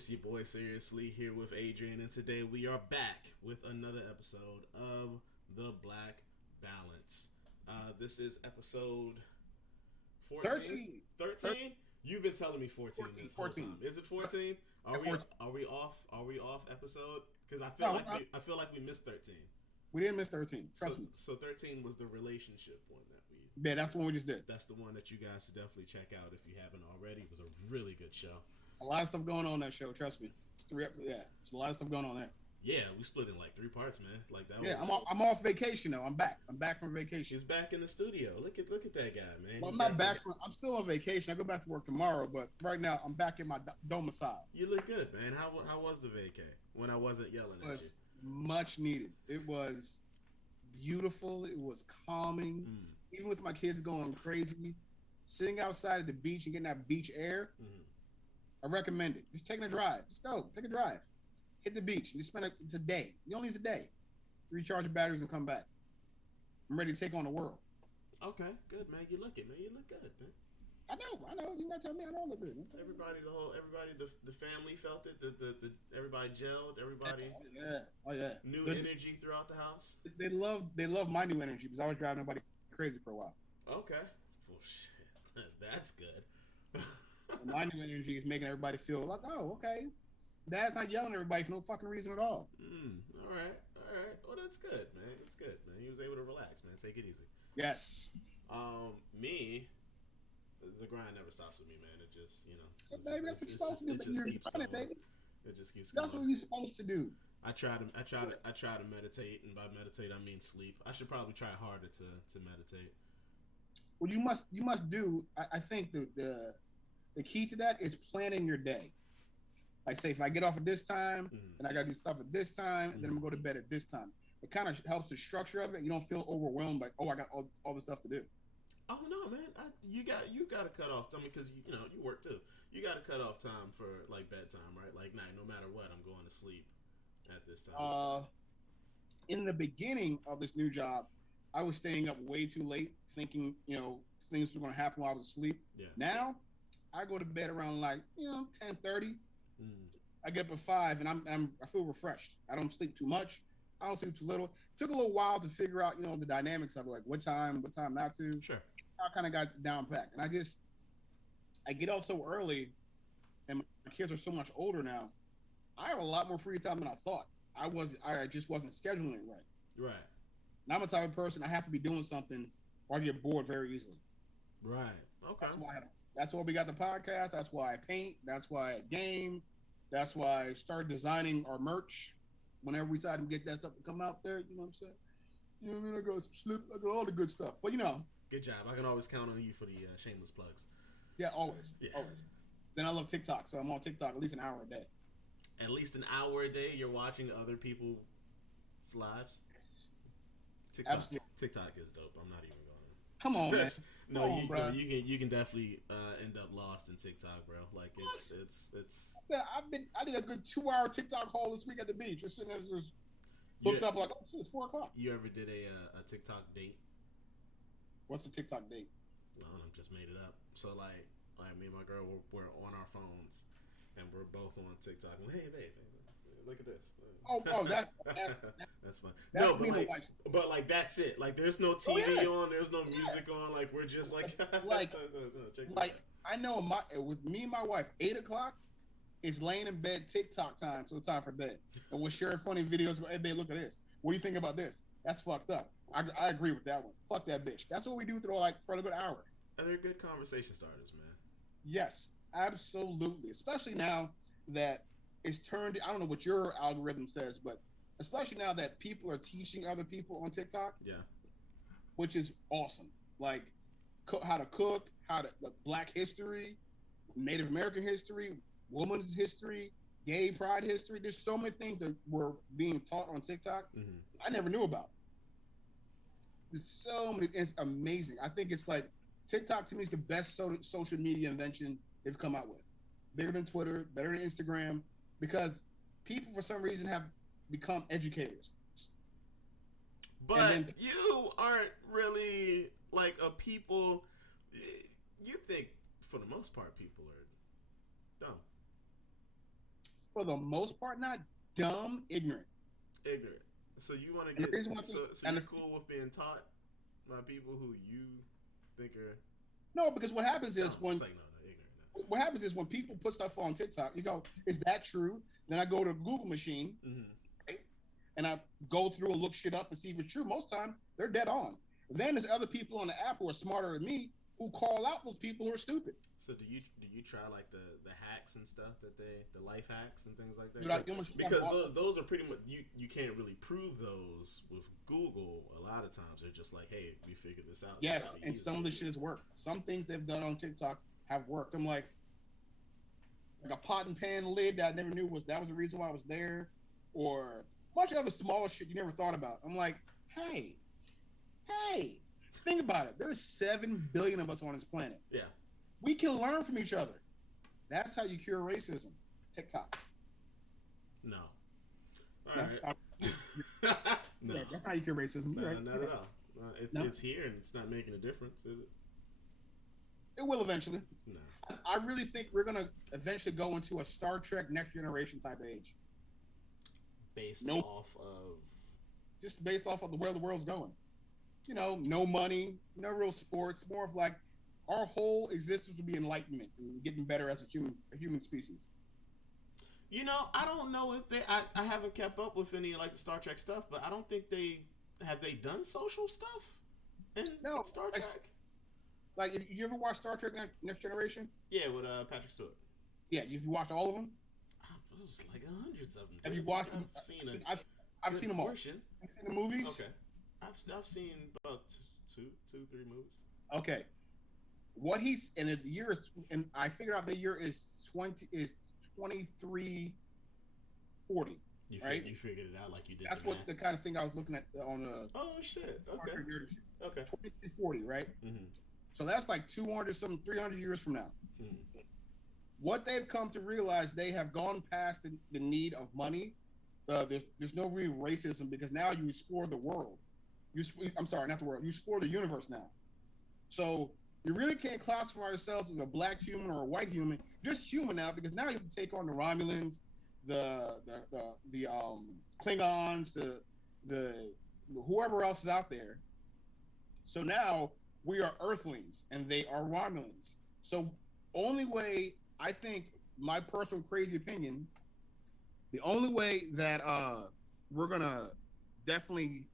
It's your boy Seriously here with Adrian, and today we are back with another episode of The Black Balance. This is episode 14? 13. 13? You've been telling me 14 14, this whole 14. time. Is it 14? Are Yeah, we 14. are we off? Are we off episode? Because No, I feel like we missed 13. we didn't miss 13. Trust me. So 13 was the relationship one that we. Yeah, that's the one we just did. That's the one that you guys should definitely check out if you haven't already. It was a really good show. A lot of stuff going on that show. Trust me. Yeah, there's a lot of stuff going on there. Yeah, we split in like 3 parts, man. Like that. Yeah, was... I'm off vacation though. I'm back. I'm back from vacation. He's back in the studio. Look at that guy, man. Well, I'm not back from. I'm still on vacation. I go back to work tomorrow, but right now I'm back in my domicile. You look good, man. How was the vacay when I wasn't yelling at you? Much needed. It was beautiful. It was calming. Even with my kids going crazy, sitting outside at the beach and getting that beach air. I recommend it. Just taking a drive. Just go. Take a drive. Hit the beach. You spend it's a day. You only need a day. Recharge your batteries and come back. I'm ready to take on the world. Okay, good, man. You look it, man. You look good, man. I know. You gotta tell me I don't look good. Everybody, the family felt it. The everybody gelled. Everybody. Oh yeah. New energy throughout the house. They love my new energy because I was driving nobody crazy for a while. Okay. Well, shit. That's good. My new energy is making everybody feel like, oh, okay. Dad's not yelling at everybody for no fucking reason at all. All right. Well, that's good, man. It's good, man. He was able to relax, man. Take it easy. Yes. Me, the grind never stops with me, man. It just, Baby, that's what you're supposed to do. It just keeps going. Baby. It just keeps going. That's what you're supposed to do. I try to meditate, and by meditate I mean sleep. I should probably try harder to meditate. What you must do. I think the key to that is planning your day. Like, say, if I get off at this time, then I got to do stuff at this time, and then I'm going to go to bed at this time. It kind of helps the structure of it. You don't feel overwhelmed, like, oh, I got all the stuff to do. Oh, no, man. You got to cut off time because, you work, too. You got to cut off time for, like, bedtime, right? Like, no matter what, I'm going to sleep at this time. In the beginning of this new job, I was staying up way too late thinking, things were going to happen while I was asleep. Yeah. Now, I go to bed around, 10:30. I get up at 5 and I feel refreshed. I don't sleep too much. I don't sleep too little. It took a little while to figure out, the dynamics of it, like what time not to. Sure. I kind of got down packed. And I get off so early and my kids are so much older now. I have a lot more free time than I thought. I just wasn't scheduling it right. Right. And I'm a type of person, I have to be doing something or I get bored very easily. Right. Okay. That's why we got the podcast. That's why I paint. That's why I game. That's why I started designing our merch. Whenever we decide to get that stuff to come out there, you know what I'm saying? You know what I mean? I got some slip. I got all the good stuff. But Good job. I can always count on you for the shameless plugs. Yeah, always. Yeah. Always. Then I love TikTok, so I'm on TikTok at least an hour a day. At least an hour a day you're watching other people's lives? TikTok is dope. I'm not even going to. Come on, man. You can definitely end up lost in TikTok, bro. Like it's. I did a good 2-hour TikTok haul this week at the beach. Just sitting there, just booked up like it's 4:00. You ever did a TikTok date? What's the TikTok date? No, I just made it up. So like me and my girl we're on our phones, and we're both on TikTok. I'm like, hey, babe. Look at this. That's fun. No, but like that's it. Like there's no TV on. There's no music on. Like we're just like I know with me and my wife, 8:00 is laying in bed TikTok time, so it's time for bed. And we'll share funny videos. Hey, babe, look at this. What do you think about this? That's fucked up. I agree with that one. Fuck that bitch. That's what we do for a good hour. And they're good conversation starters, man. Yes, absolutely. Especially now that it's turned. I don't know what your algorithm says, but especially now that people are teaching other people on TikTok. Yeah. Which is awesome. Like how to cook, Black history, Native American history, women's history, gay pride history. There's so many things that were being taught on TikTok I never knew about. There's so many. It's amazing. I think it's like TikTok to me is the best social media invention they've come out with. Bigger than Twitter, better than Instagram. Because people, for some reason, have become educators. But you aren't really like a people. You think, for the most part, people are dumb. for the most part, not dumb, ignorant. Ignorant. So you want to get you're cool with being taught by people who you think are no, because what happens is when ignorant. No. What happens is when people put stuff on TikTok, you go, is that true? Then I go to Google machine, right? And I go through and look shit up and see if it's true. Most time they're dead on. Then there's other people on the app who are smarter than me who call out those people who are stupid. So do you try like the hacks and stuff that the life hacks and things like that? Because those are pretty much you can't really prove those with Google. A lot of times they're just like, hey, we figured this out. Yes, and some of the shit has worked. Some things they've done on TikTok have worked. I'm like a pot and pan lid that I never knew was the reason why I was there, or a bunch of other smaller shit you never thought about. I'm like, hey, think about it. There's 7 billion of us on this planet. Yeah. We can learn from each other. That's how you cure racism. TikTok. No. All right. No. Yeah, that's how you cure racism. No, right. Not at all. It's here and it's not making a difference, is it? It will eventually. No. I really think we're going to eventually go into a Star Trek Next Generation type age. Based off of where the world's going. You know, no money, no real sports, more of like our whole existence will be enlightenment and getting better as a human species. You know, I don't know if I haven't kept up with any like the Star Trek stuff, but I don't think they done social stuff in Star Trek. Like, you ever watch Star Trek Next Generation? Yeah, with Patrick Stewart. Yeah, you've watched all of them? It was like hundreds of them. Have you watched them? I've seen them all. Portion. I've seen the movies. Okay, I've seen about two, 3 movies. Okay, what he's in the year is, and I figured out the year is 2340. Right? You figured it out like you did. That's what the kind of thing I was looking at on oh shit! Okay. Okay. 2340, right? Mm-hmm. So that's like 300 years from now. Mm-hmm. What they've come to realize, they have gone past the need of money. There's no real racism because now you explore the world. I'm sorry, not the world. You explore the universe now. So you really can't classify yourselves as a black human or a white human, just human now, because now you can take on the Romulans, the Klingons, the whoever else is out there. So now we are Earthlings and they are Romulans. So only way, I think, my personal crazy opinion, the only way that we're gonna definitely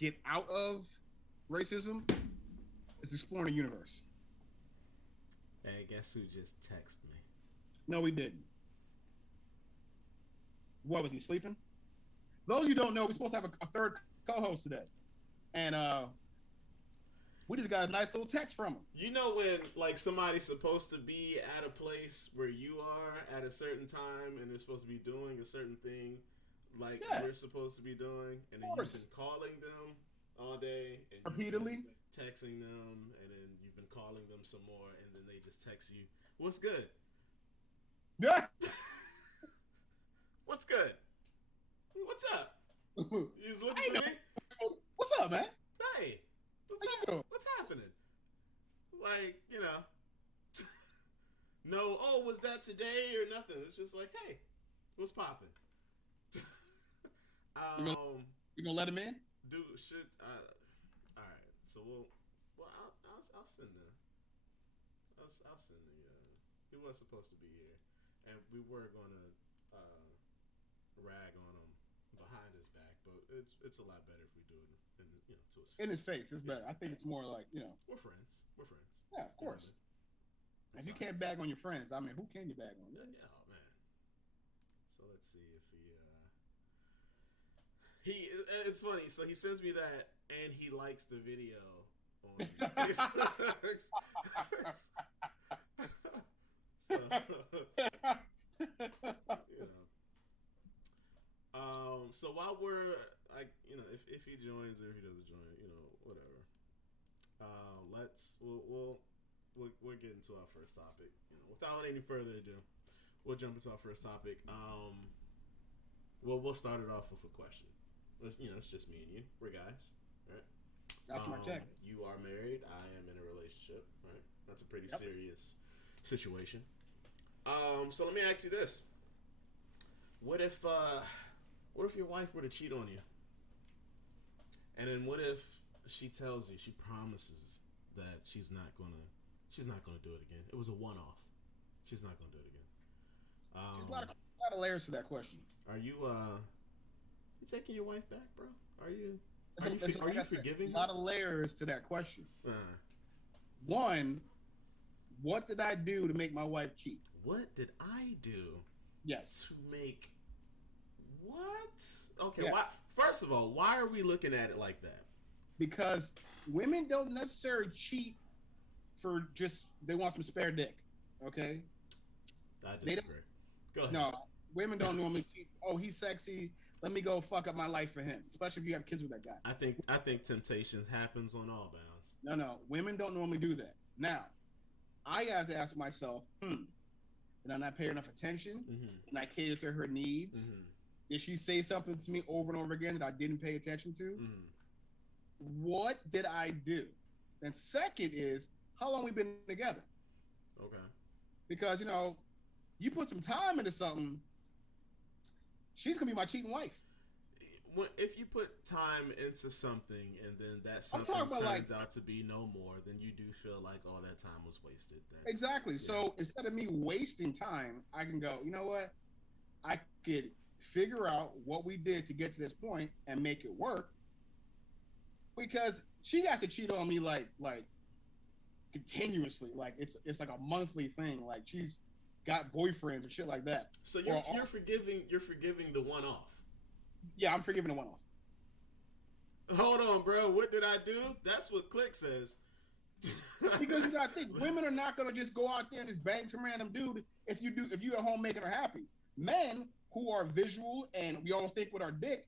get out of racism is exploring the universe. Hey, guess who just texted me? No, we didn't. What, was he sleeping? Those of you who don't know, we're supposed to have a third co-host today, and we just got a nice little text from him. You know when like somebody's supposed to be at a place where you are at a certain time and they're supposed to be doing a certain thing like you're supposed to be doing, and then you've been calling them all day and repeatedly texting them, and then you've been calling them some more, and then they just text you, "What's good?" Yeah. What's good? What's up? He's looking at me. What's up, man? Hey. What's happening? Like, you know, no, oh, was that today or nothing? It's just like, hey, what's popping? You gonna let him in? Dude, all right. So I'll send the. He was supposed to be here, and we were gonna rag on him behind his back, but it's a lot better if we do it to his face. In his face, it's better. I think it's more like, we're friends. Yeah, of course. If you can't bag on your friends, I mean, who can you bag on? Yeah, oh man. So let's see if he it's funny. So he sends me that, and he likes the video on Facebook. So, so while we're like, if he joins or if he doesn't join, whatever. We'll get into our first topic. Without any further ado, we'll jump into our first topic. We'll start it off with a question. It's just me and you. We're guys, right? That's my check. You are married. I am in a relationship, right? That's a pretty serious situation. So let me ask you this: What if your wife were to cheat on you? And then what if she tells you, she promises that she's not gonna do it again. It was a one-off. She's not gonna do it again. There's a lot of layers to that question. Are you you taking your wife back, bro? Are you forgiving? A lot of layers to that question. One, what did I do to make my wife cheat? What did I do? Yes. To make what? Okay. Yeah. Why? First of all, why are we looking at it like that? Because women don't necessarily cheat for just they want some spare dick. Okay. I disagree. Go ahead. No, women don't normally cheat. Oh, he's sexy. Let me go fuck up my life for him. Especially if you have kids with that guy. I think temptation happens on all bounds. No. Women don't normally do that. Now, I have to ask myself, did I not pay her enough attention? Mm-hmm. And I cater to her needs? Mm-hmm. Did she say something to me over and over again that I didn't pay attention to? Mm-hmm. What did I do? And second is, how long we been together? Okay. Because, you put some time into something, she's going to be my cheating wife. If you put time into something and then that something turns out to be no more, then you do feel like all that time was wasted. Exactly. Yeah. So instead of me wasting time, I can go, you know what? I could figure out what we did to get to this point and make it work. Because she has to cheat on me like continuously. Like it's like a monthly thing. Like she's got boyfriends and shit like that. So you're forgiving the one off. Yeah, I'm forgiving the one off. Hold on, bro. What did I do? That's what Click says. Because you gotta think, women are not gonna just go out there and just bang some random dude if you at home making her happy. Men who are visual and we all think with our dick,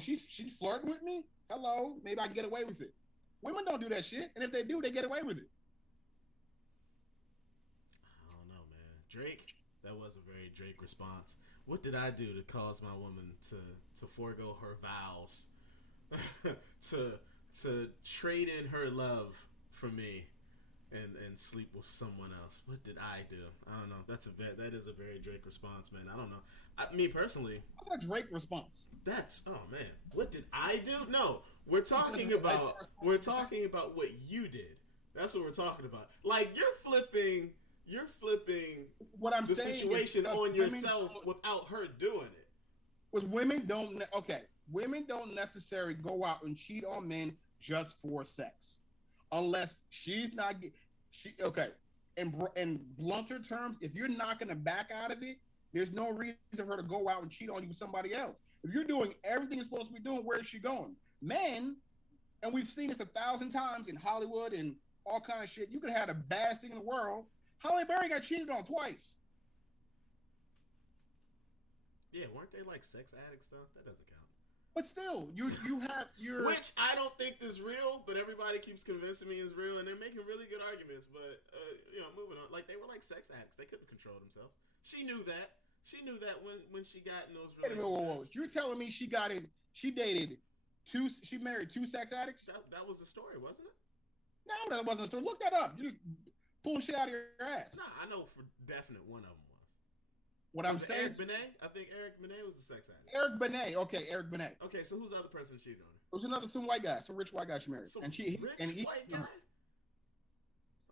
she's flirting with me? Hello, maybe I can get away with it. Women don't do that shit, and if they do, they get away with it. I don't know, man. Drake, that was a very Drake response. What did I do to cause my woman to forego her vows, to trade in her love for me, and sleep with someone else? What did I do? I don't know. That is a very Drake response, man. I don't know. Me personally, what a Drake response. Man. What did I do? No, we're talking about what you did. That's what we're talking about. Like you're flipping what I'm the saying situation on yourself without her doing it. Because women don't necessarily go out and cheat on men just for sex, unless she's not. In blunter terms, if you're not going to back out of it, there's no reason for her to go out and cheat on you with somebody else. If you're doing everything you're supposed to be doing, where is she going? Men, and we've seen this 1,000 times in Hollywood and all kind of shit. You could have had the baddest thing in the world. Halle Berry got cheated on twice. Yeah, weren't they like sex addicts though? That doesn't count. But still, you have your which I don't think is real, but everybody keeps convincing me is real, and they're making really good arguments. But moving on, like they were like sex addicts. They couldn't control themselves. She knew that. She knew that when she got in those relationships. Whoa. You're telling me she dated she married two sex addicts? That was the story, wasn't it? No, that wasn't the story. Look that up. You're just pulling shit out of your ass. Nah, I know for definite one of them was. What I'm saying, Eric Benet? I think Eric Benet was the sex addict. Eric Benet. Okay, Eric Benet. Okay, so who's the other person she cheated on? It was some white guy, some rich white guy she married. Some white guy?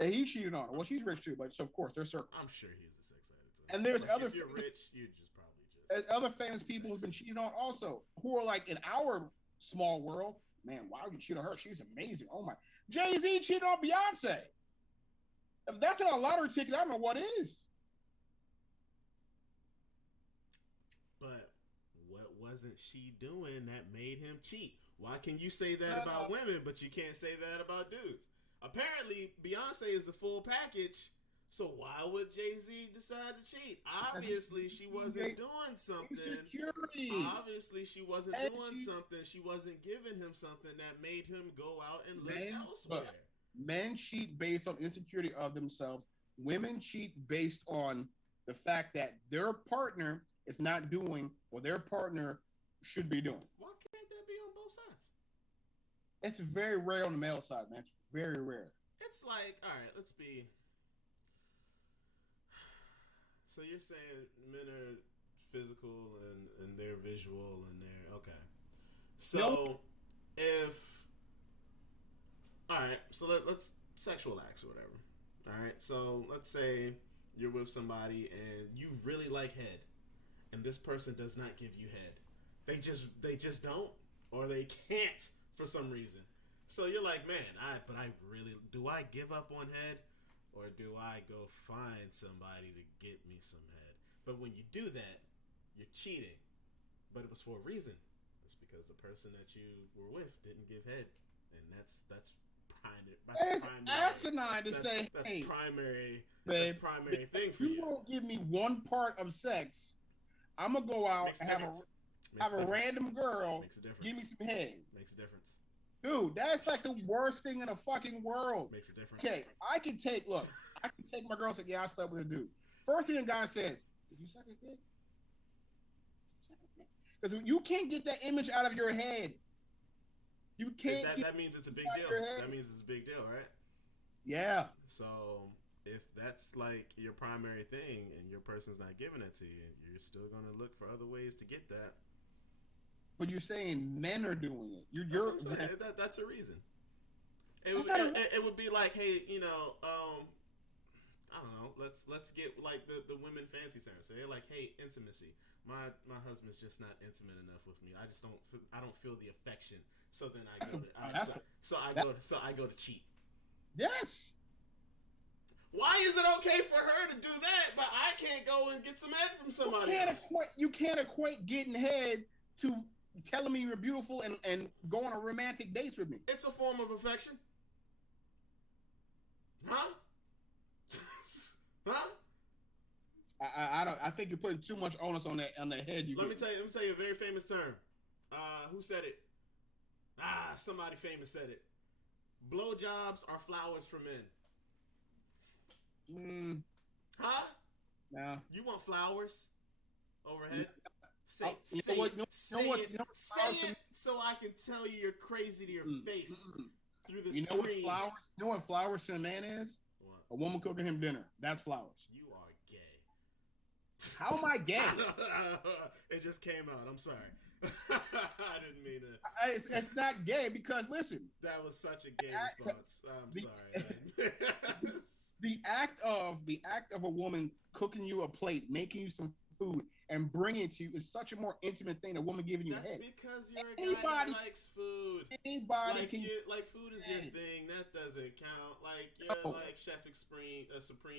And he cheated on her. Well, she's rich too, but so of course there's circles. I'm sure he was a sex addict. And there's other. If you're rich, you just probably just. Other famous people who've been cheated on also, who are like in our small world. Man, why would you cheat on her? She's amazing. Oh my. Jay-Z cheated on Beyonce. If that's not a lottery ticket, I don't know what is. But what wasn't she doing that made him cheat? Why can you say that about women, but you can't say that about dudes? Apparently, Beyonce is the full package, so why would Jay-Z decide to cheat? Obviously, she wasn't doing something. Obviously, she wasn't doing something. She wasn't giving him something that made him go out and look elsewhere. Men cheat based on insecurity of themselves. Women cheat based on the fact that their partner is not doing what their partner should be doing. Why can't that be on both sides? It's very rare on the male side, man. It's very rare. It's like, all right, let's be. So you're saying men are physical and their visual and their okay. So if all right, so let's sexual acts or whatever. All right, so let's say you're with somebody and you really like head, and this person does not give you head. They just don't, or they can't for some reason. So you're like, man, I really do. I give up on head, or do I go find somebody to get me some head? But when you do that, you're cheating. But it was for a reason. It's because the person that you were with didn't give head, and that's It's asinine to say, that's hey, primary. Babe, that's primary thing for you. You Won't give me one part of sex. I'm gonna go out and have a random girl give me some head. Makes a difference. Dude, that's like the worst thing in the fucking world. Makes a difference. Okay, I can take my girl and say, yeah, I slept with a dude. First thing a guy says, did you suck his dick? Because you can't get that image out of your head. You can't. That means it's a big deal. That means it's a big deal, right? Yeah. So if that's like your primary thing and your person's not giving it to you, you're still gonna look for other ways to get that. But you're saying men are doing it. That's a reason. It would be like, hey, I don't know. Let's get like the women fancy terms. Say like, hey, intimacy. My husband's just not intimate enough with me. I don't feel the affection. So then I go to cheat. Yes. Why is it okay for her to do that, but I can't go and get some head from somebody else? You can't equate getting head to telling me you're beautiful and go on a romantic dates with me. It's a form of affection. Huh? Huh? I think you're putting too much onus on the head. Let me tell you a very famous term. Who said it? Somebody famous said it. Blowjobs are flowers for men. Huh? No. You want flowers overhead? Say it so I can tell you you're crazy to your face through the screen. You know what flowers to a man is? What? A woman cooking him dinner. That's flowers. You are gay. How am I gay? It just came out. I'm sorry. I didn't mean it. It's not gay because listen. That was such a gay response. I'm sorry. The act of a woman cooking you a plate, making you some food, and bringing it to you is such a more intimate thing. A woman giving you a head. That's because you're a guy that likes food. Anybody like food is your thing. That doesn't count. Like you're like Chef Supreme.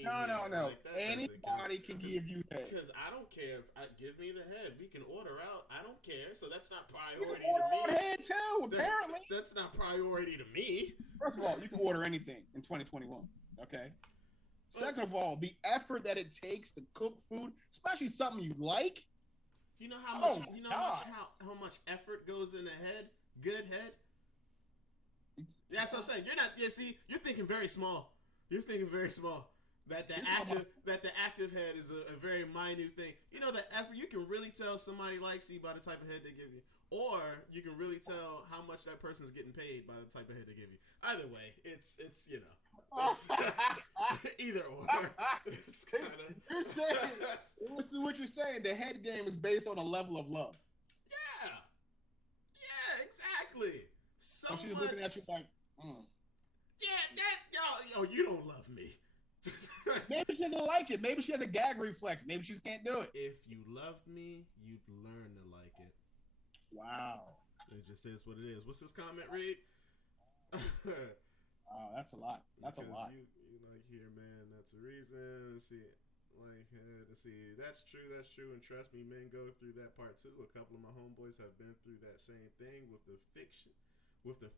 No. Like, anybody can give you head. Because I don't care. Give me the head. We can order out. I don't care. So that's not priority to me. You can order head too. Apparently, that's not priority to me. First of all, you can order anything in 2021. Okay. Second of all, the effort that it takes to cook food, especially something you like. You know how much how much effort goes in a head? Good head? That's what I'm saying. You're thinking very small. You're thinking very small. That the active head is a very minute thing. You know, the effort, you can really tell somebody likes you by the type of head they give you. Or you can really tell how much that person's getting paid by the type of head they give you. Either way, it's either or. It's kind of. You're saying, listen to what you're saying. The head game is based on a level of love. Yeah, exactly. So she's looking at you like, yo, you don't love me. Maybe she doesn't like it. Maybe she has a gag reflex. Maybe she just can't do it. If you loved me, you'd learn to like it. Wow. It just is what it is. What's this comment, Reed? Wow, that's a lot. That's a lot. You like here, man. That's a reason. Let's see. Let's see. That's true. And trust me, men go through that part too. A couple of my homeboys have been through that same thing with the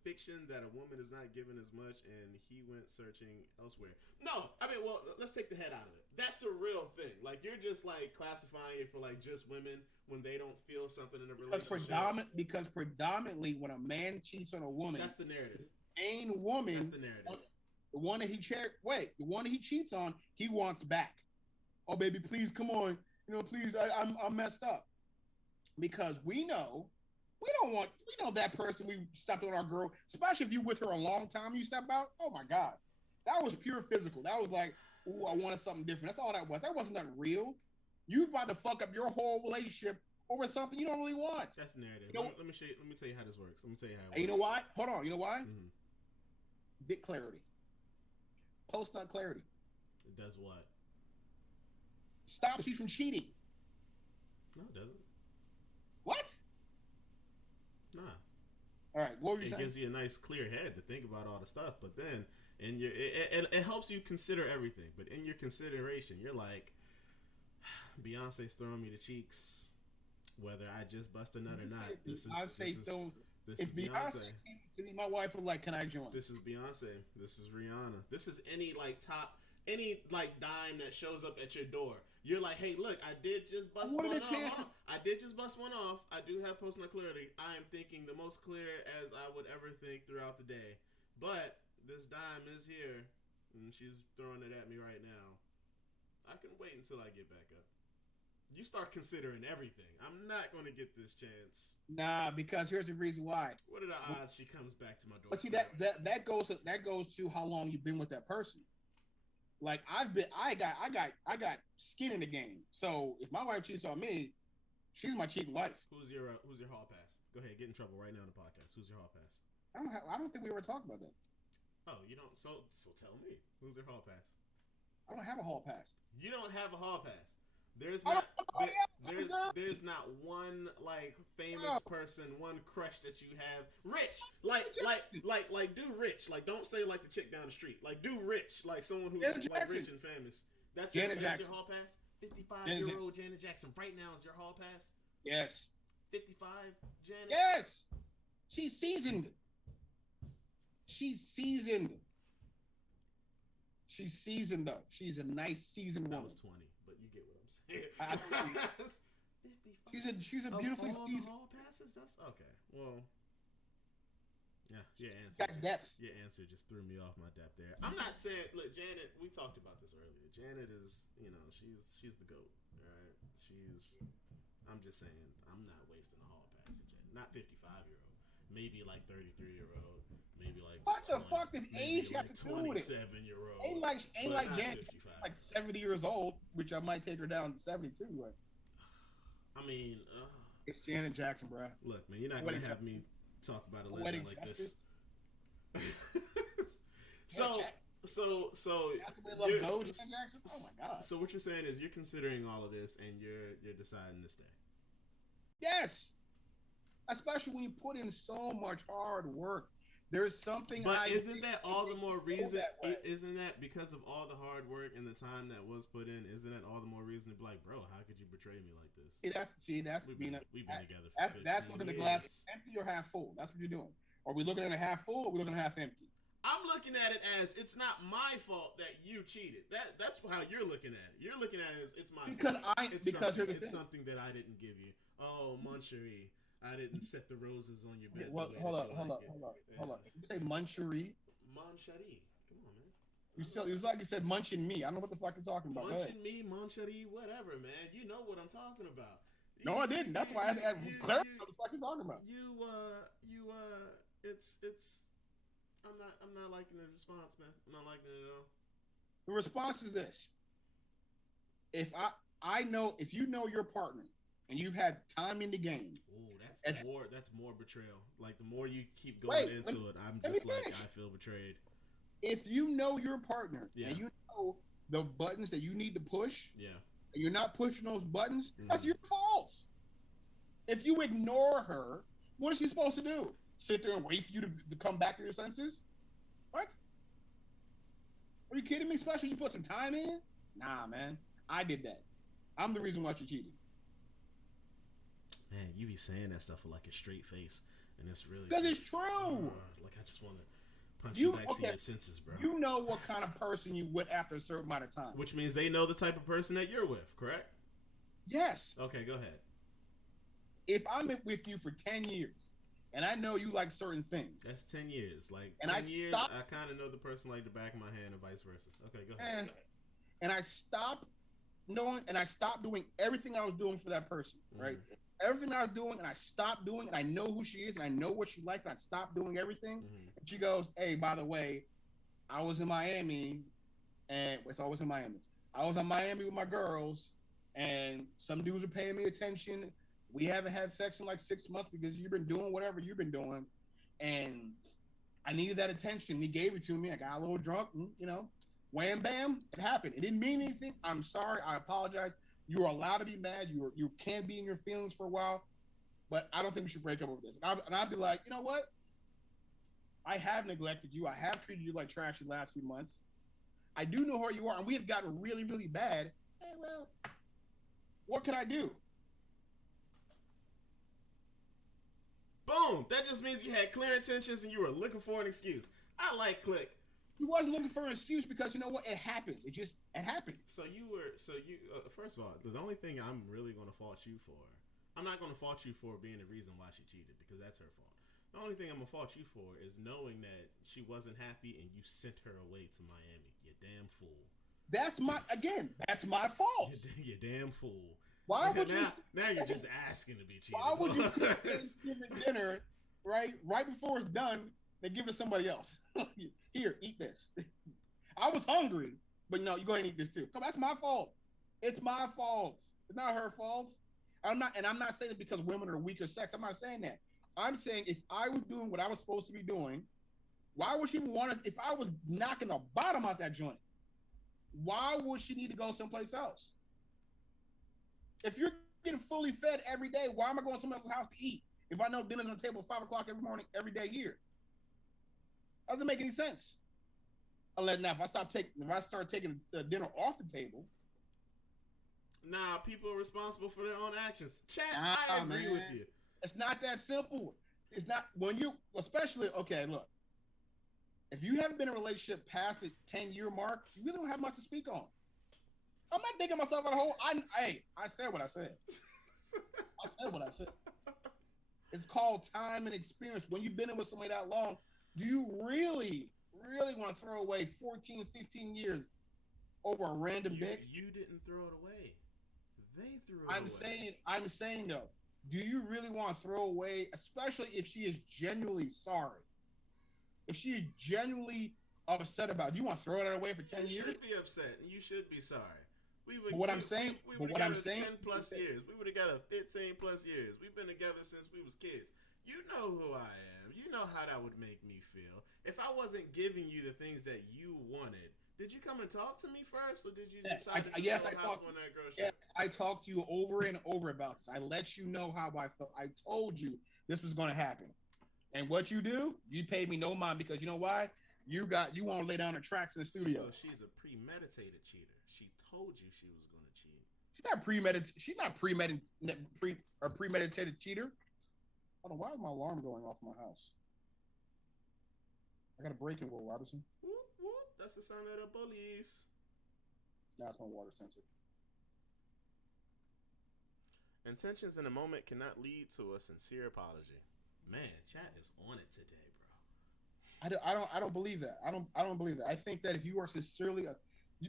fiction that a woman is not given as much, and he went searching elsewhere. No, I mean, well, let's take the head out of it. That's a real thing. Like, you're just like classifying it for like just women when they don't feel something in a relationship. Because predominantly, when a man cheats on a woman, that's the narrative. Main woman, that's the narrative. The one that he cheats on, he wants back. Oh, baby, please come on. Please, I'm messed up. Because we know that person we stepped on our girl, especially if you with her a long time, you step out. Oh my God. That was pure physical. That was like, ooh, I wanted something different. That's all that was. That wasn't that real. You about to fuck up your whole relationship over something you don't really want. That's narrative. You know, let me show you. Let me tell you how this works. Let me tell you how it works. And you know why? Hold on. You know why? Mm-hmm. Get clarity. Post nut clarity. It does what? Stops you from cheating. No, it doesn't. What? Nah. All right. What were you saying? It gives you a nice clear head to think about all the stuff, but then it helps you consider everything. But in your consideration, you're like, Beyonce's throwing me the cheeks, whether I just bust a nut or not. This is Beyonce. To me, my wife would like, can I join? This is Beyonce. This is Rihanna. This is any like dime that shows up at your door. You're like, hey, look, I did just bust one off. I did just bust one off. I do have post nut clarity. I am thinking the most clear as I would ever think throughout the day. But this dime is here, and she's throwing it at me right now. I can wait until I get back up. You start considering everything. I'm not going to get this chance. Nah, because here's the reason why. What are the odds she comes back to my door? But see, that goes to how long you've been with that person. Like I got skin in the game. So if my wife cheats on me, she's my cheating wife. Who's your hall pass? Go ahead, get in trouble right now in the podcast. Who's your hall pass? I don't think we ever talked about that. Oh, you don't? So tell me. Who's your hall pass? I don't have a hall pass. You don't have a hall pass. There's not one like famous person, one crush that you have. Rich, like do rich. Like don't say like the chick down the street. Like do rich, like someone who's like rich and famous. That's your hall pass. 55-year-old Janet Jackson right now is your hall pass. Yes. 55 Janet. Yes. She's seasoned. She's seasoned though. She's a nice seasoned woman. I was 20, but you get what I'm saying. 55. She's a beautifully seasoned. Hall passes. That's okay. Well, yeah. Your answer just threw me off my depth there. I'm not saying. Look, Janet. We talked about this earlier. Janet is, she's the GOAT. All right. I'm just saying. I'm not wasting a hall pass at Janet. Not 55-year-old. Maybe like 33-year-old. Maybe like what the fuck does age have to do with it? 27-year-old. Ain't like Janet, like 70 years old, which I might take her down to 72. But I mean, it's Janet Jackson, bro. Look, man, you're not gonna have me talk about a legend like this. So. Oh my God. So what you're saying is you're considering all of this and you're deciding to stay. Yes. Especially when you put in so much hard work. There's something. But isn't that all the more reason? Isn't that because of all the hard work and the time that was put in? Isn't that all the more reason to be like, bro, how could you betray me like this? We've been together for 15 that's looking at the glass years. empty or half full. That's what you're doing. Are we looking at it half full or are we looking at it half empty? I'm looking at it as it's not my fault that you cheated. That's how you're looking at it. You're looking at it as it's my fault. It's something that I didn't give you. Oh, Moncherie. I didn't set the roses on your bed. Well, hold up. You say Moncherie? Moncherie. Come on, man. It was like you said munching me. I don't know what the fuck you're talking about. Munching me, Moncherie, whatever, man. You know what I'm talking about. No, I didn't. That's why I had to clarify what the fuck you're talking about. It's. I'm not liking the response, man. I'm not liking it at all. The response is this: if you know your partner and you've had time in the game. Oh, that's more betrayal. Like the more you keep going into it, I'm just like I feel betrayed. If you know your partner and you know the buttons that you need to push, and you're not pushing those buttons, that's your fault. If you ignore her, what is she supposed to do? Sit there and wait for you to come back to your senses? What? Are you kidding me? Especially you put some time in? Nah, man. I did that. I'm the reason why you cheated. Man, you be saying that stuff with like a straight face, and it's really because it's true. Like I just want to punch you back to your senses, bro. You know what kind of person you with after a certain amount of time. Which means they know the type of person that you're with, correct? Yes. Okay, go ahead. If I'm with you for 10 years, and I know you like certain things. That's 10 years. Like, and 10 years, I kind of know the person like the back of my hand and vice versa. Okay, go ahead. And I stopped knowing, and I stopped doing everything I was doing for that person, right? Everything I was doing, and I stopped doing, and I know who she is, and I know what she likes, and I stopped doing everything. And she goes, hey, by the way, I was in Miami, I was in Miami with my girls, and some dudes are paying me attention. We haven't had sex in like 6 months because you've been doing whatever you've been doing, and I needed that attention. He gave it to me. I got a little drunk, and, wham bam, it happened. It didn't mean anything. I'm sorry. I apologize. You are allowed to be mad. You can be in your feelings for a while, but I don't think we should break up over this. And I'd be like, you know what? I have neglected you. I have treated you like trash the last few months. I do know who you are, and we have gotten really, really bad. Hey, well, what can I do? Boom! That just means you had clear intentions and you were looking for an excuse. I like Click. He wasn't looking for an excuse because you know what? It happens. It happened. So you first of all, the only thing I'm really going to fault you for, I'm not going to fault you for being the reason why she cheated because that's her fault. The only thing I'm going to fault you for is knowing that she wasn't happy and you sent her away to Miami. You damn fool. That's my fault. You damn fool. Why would you? Now you're just asking to be cheated. Why would you cook Thanksgiving dinner right before it's done? They give it to somebody else. Here, eat this. I was hungry, but no, you go ahead and eat this too. Come, that's my fault. It's my fault. It's not her fault. I'm not saying it because women are weaker sex. I'm not saying that. I'm saying if I was doing what I was supposed to be doing, why would she want to? If I was knocking the bottom out that joint, why would she need to go someplace else? If you're getting fully fed every day, why am I going to someone else's house to eat? If I know dinner's on the table at 5 o'clock every morning, every day here, doesn't make any sense. Unless now, if I start taking the dinner off the table, nah, people are responsible for their own actions. Chat, I agree with you. It's not that simple. It's not when you, especially okay. Look, if you haven't been in a relationship past the 10-year mark, you really don't have much to speak on. I'm not digging myself out of a hole. I said what I said. I said what I said. It's called time and experience. When you've been in with somebody that long, do you really, really want to throw away 14, 15 years over a random dick? You didn't throw it away. They threw it away. I'm saying though, do you really want to throw away, especially if she is genuinely sorry? If she is genuinely upset about it, do you want to throw that away for 10 years? You should be upset. You should be sorry. We were saying, 10 plus years. We were together 15 plus years. We've been together since we was kids. You know who I am. You know how that would make me feel. If I wasn't giving you the things that you wanted, did you come and talk to me first, or did you decide to Yes, I talked to you over and over about this. I let you know how I felt. I told you this was going to happen. And what you do, you paid me no mind because you know why? You want to lay down the tracks in the studio. So she's a premeditated cheater. She told you she was going to cheat. She's not premeditated cheater. Hold on, why is my alarm going off in my house? I got a break in, Will Robertson. Whoop, whoop. That's the sound of the police. Now it's my water sensor. Intentions in a moment cannot lead to a sincere apology. Man, chat is on it today, bro. I don't believe that. I don't believe that. I think that if you are sincerely,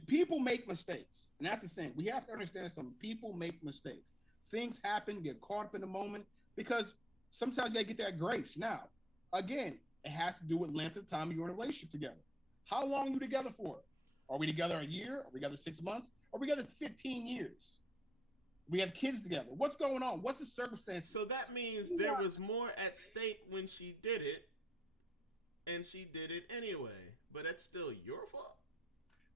people make mistakes, and that's the thing. We have to understand something. People make mistakes. Things happen, get caught up in the moment because sometimes you gotta get that grace. Now, again, it has to do with length of time you're in a relationship together. How long are you together for? Are we together a year? Are we together 6 months? Are we together 15 years? We have kids together. What's going on? What's the circumstance? So that means there was more at stake when she did it, and she did it anyway. But that's still your fault?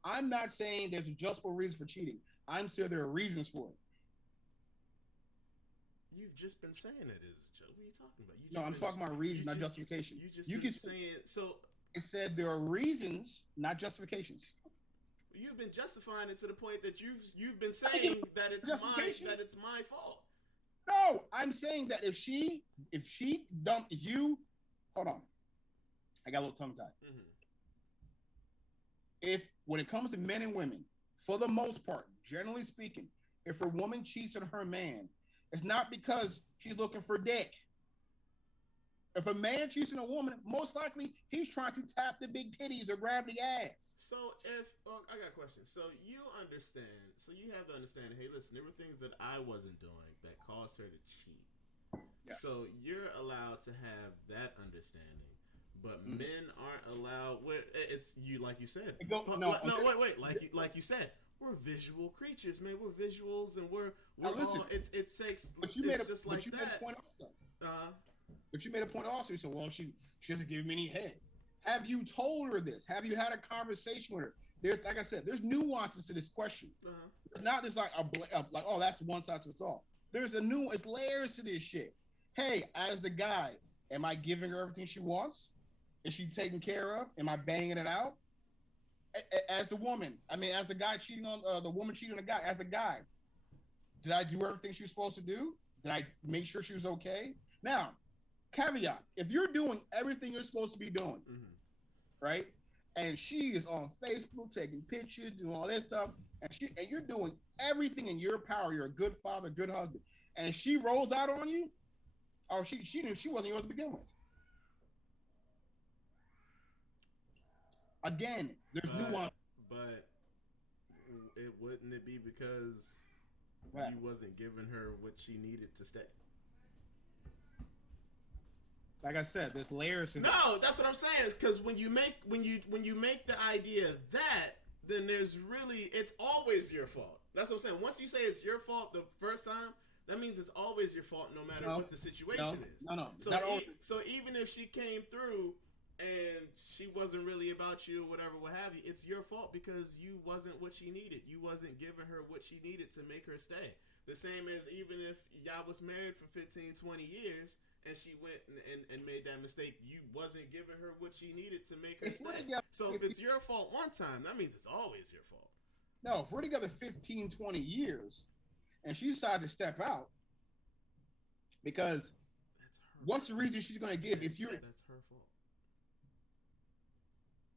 I'm not saying there's a justifiable reason for cheating. I'm sure there are reasons for it. You've just been saying it is, Joe. What are you talking about? I'm talking about reasons, not justification. You can say it. So I said there are reasons, not justifications. You've been justifying it to the point that you've been saying that it's my fault. No, I'm saying that if you hold on, I got a little tongue tied. Mm-hmm. If when it comes to men and women, for the most part, generally speaking, if a woman cheats on her man, it's not because she's looking for dick. If a man cheats on a woman, most likely he's trying to tap the big titties or grab the ass. So I got a question. So you understand, so you have the understanding, hey, listen, there were things that I wasn't doing that caused her to cheat. Yes. So you're allowed to have that understanding, but men aren't allowed. It's you, like you said. Wait. Like you said, we're visual creatures, man. We're visuals, and we're listen, all. It takes. But you made a point also. But you made a point also. You said, well, she doesn't give me any head. Have you told her this? Have you had a conversation with her? There's, like I said, there's nuances to this question. It's not just like like, oh, that's one size fits all. There's it's layers to this shit. Hey, as the guy, am I giving her everything she wants? Is she taken care of? Am I banging it out? As the woman, as the guy cheating on the woman cheating on the guy, as the guy, did I do everything she was supposed to do? Did I make sure she was okay? Now, caveat, if you're doing everything you're supposed to be doing, right? And she is on Facebook taking pictures, doing all that stuff, and you're doing everything in your power. You're a good father, good husband, and she rolls out on you. Oh, she knew she wasn't yours to begin with. Again, there's nuance. But wouldn't it be because you wasn't giving her what she needed to stay? Like I said, there's layers. No, that's what I'm saying. Because when you make the idea that, then there's really, it's always your fault. That's what I'm saying. Once you say it's your fault the first time, that means it's always your fault, no matter what the situation is. No. So even if she came through and she wasn't really about you or whatever, what have you, it's your fault because you wasn't what she needed. You wasn't giving her what she needed to make her stay. The same as even if y'all was married for 15, 20 years and she went and made that mistake, you wasn't giving her what she needed to make her stay. So if it's your fault one time, that means it's always your fault. No, if we're together 15, 20 years and she decides to step out, because what's the reason she's going to give if you're... That's her fault.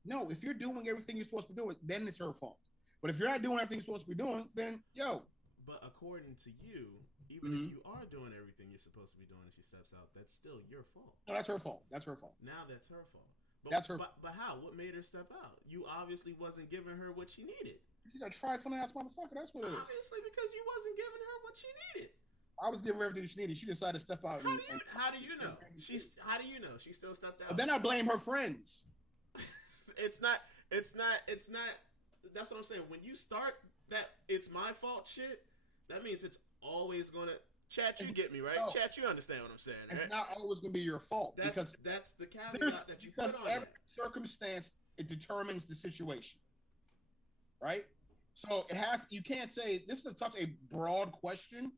No, if you're doing everything you're supposed to do, then it's her fault. But if you're not doing everything you're supposed to be doing, then, But according to you, even if you are doing everything you're supposed to be doing and she steps out, that's still your fault. No, that's her fault. That's her fault. Now that's her fault. But, that's her. But how? What made her step out? You obviously wasn't giving her what she needed. She's a trifling ass motherfucker. That's what it is. Obviously, because you wasn't giving her what she needed. I was giving her everything she needed. She decided to step out. How do you know? How do you know she still stepped out? But then I blame her friends. It's not. That's what I'm saying. When you start that it's my fault shit, that means it's always gonna. Chat, you get me, right? No. Chat, you understand what I'm saying, right? It's not always gonna be your fault. That's the caveat that you put on every circumstance, it determines the situation. Right? So it has. You can't say this is such a broad question.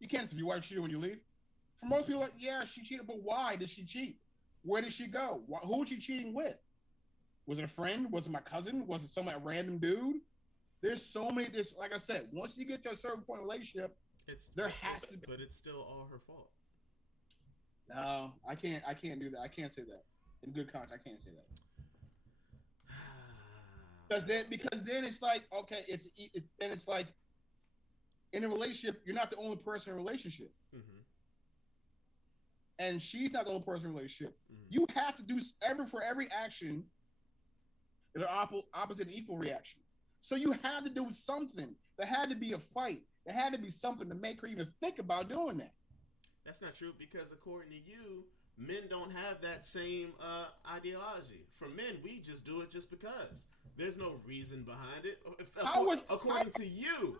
You can't say if your wife cheated when you leave. For most people, like, yeah, she cheated, but why did she cheat? Where did she go? Who was she cheating with? Was it a friend? Was it my cousin? Was it some random dude? There's so many. Like I said, once you get to a certain point in a relationship, has to be. But it's still all her fault. No, I can't do that. I can't say that. In good conscience, I can't say that. Because then it's like, okay, it's like in a relationship, you're not the only person in a relationship. Mm-hmm. And she's not the only person in a relationship. Mm-hmm. You have to do for every action, there's an opposite and equal reaction. So you had to do something. There had to be a fight. There had to be something to make her even think about doing that. That's not true because according to you, men don't have that same ideology. For men, we just do it just because. There's no reason behind it. According to you,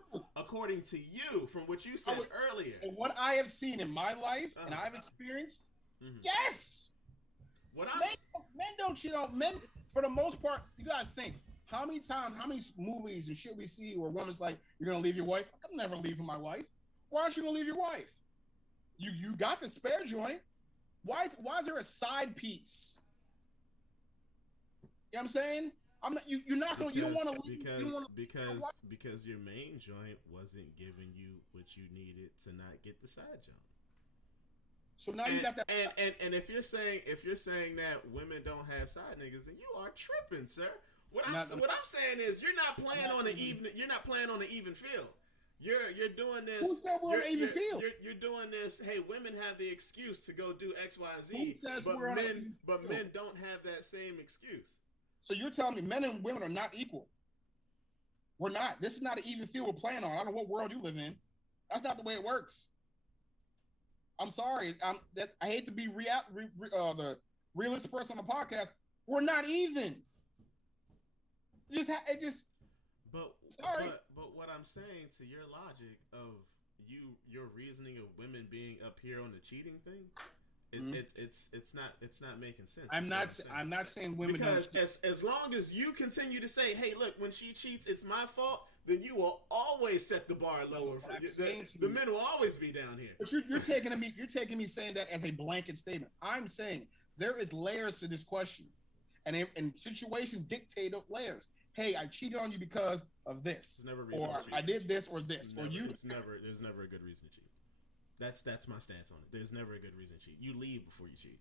from what you said earlier. And what I have seen in my life and I've experienced, yes. Men don't cheat on men. For the most part, you gotta think. How many movies and shit we see where a woman's like, you're gonna leave your wife? I'm never leaving my wife. Why aren't you gonna leave your wife? You got the spare joint. Why is there a side piece? You know what I'm saying? You're not gonna. You don't want to leave because your main joint wasn't giving you what you needed to not get the side joint. So now you got that. And if you're saying that women don't have side niggas, then you are tripping, sir. What I'm saying is you're not playing on the even. You're not playing on the even field. You're doing this. Who said we're even field? You're doing this. Hey, women have the excuse to go do X, Y, Z. But men don't have that same excuse. So you're telling me men and women are not equal? We're not. This is not an even field we're playing on. I don't know what world you live in. That's not the way it works. I'm sorry. I hate to be the realistic person on the podcast. We're not even. But Sorry. but what I'm saying to your logic of your reasoning of women being up here on the cheating thing, it's not making sense. I'm not saying women because don't cheat. as long as you continue to say, hey, look, when she cheats, it's my fault, then you will always set the bar lower. For the men will always be down here. But you're taking me saying that as a blanket statement. I'm saying there is layers to this question, and situation dictate layers. Hey, I cheated on you because of this, or I did this or this, or you. There's never a good reason to cheat. That's my stance on it. There's never a good reason to cheat. You leave before you cheat.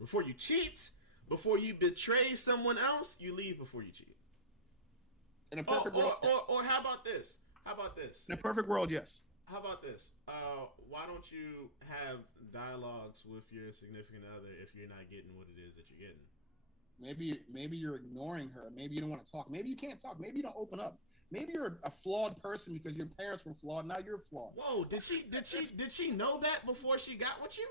Before you cheat, before you betray someone else, you leave before you cheat. In a perfect world, or how about this? How about this? In a perfect world, yes. How about this? Why don't you have dialogues with your significant other if you're not getting what it is that you're getting? Maybe you're ignoring her. Maybe you don't want to talk. Maybe you can't talk. Maybe you don't open up. Maybe you're a flawed person because your parents were flawed. Now you're flawed. Whoa! Did she know that before she got with you?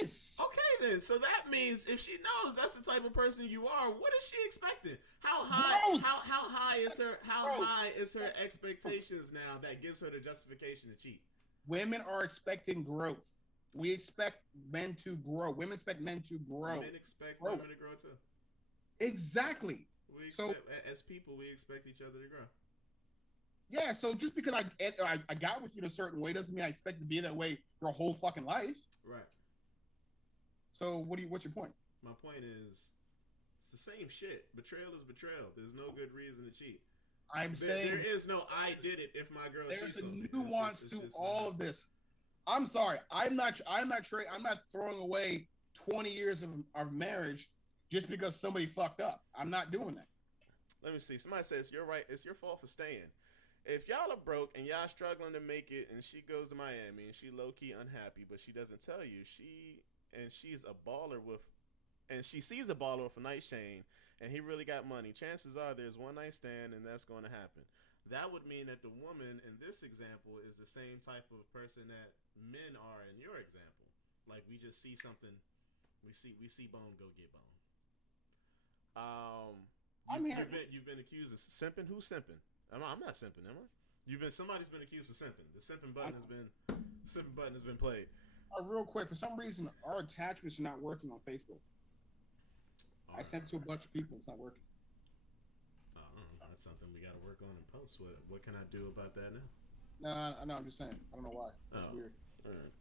Yes. Okay then. So that means if she knows that's the type of person you are, what is she expecting? How high is her expectations now that gives her the justification to cheat? Women are expecting growth. We expect men to grow. Women expect men to grow. Men expect women to grow too. Exactly. As people, we expect each other to grow. Yeah, so just because I got with you in a certain way doesn't mean I expect to be that way your whole fucking life. Right. So what's your point? My point is, it's the same shit. Betrayal is betrayal. There's no good reason to cheat. I'm saying there is no I did it if my girl cheats on me. There's a nuance to all of this. I'm sorry. I'm not throwing away 20 years of marriage just because somebody fucked up. I'm not doing that. Let me see. Somebody says you're right. It's your fault for staying. If y'all are broke and y'all struggling to make it, and she goes to Miami and she low key unhappy, but she doesn't tell you, she's a baller and she sees a baller with a nice chain, and he really got money. Chances are there's one night stand, and that's going to happen. That would mean that the woman in this example is the same type of person that men are in your example. Like we just see something, we see bone, go get bone. You've been accused of simping. Who's simping? I'm not simping, am I? Somebody's been accused of simping. The simping button has been played. Real quick, for some reason, our attachments are not working on Facebook. I sent it to a bunch of people. It's not working. That's something we got to work on in post. What can I do about that now? No, I'm just saying. I don't know why. It's weird. All right.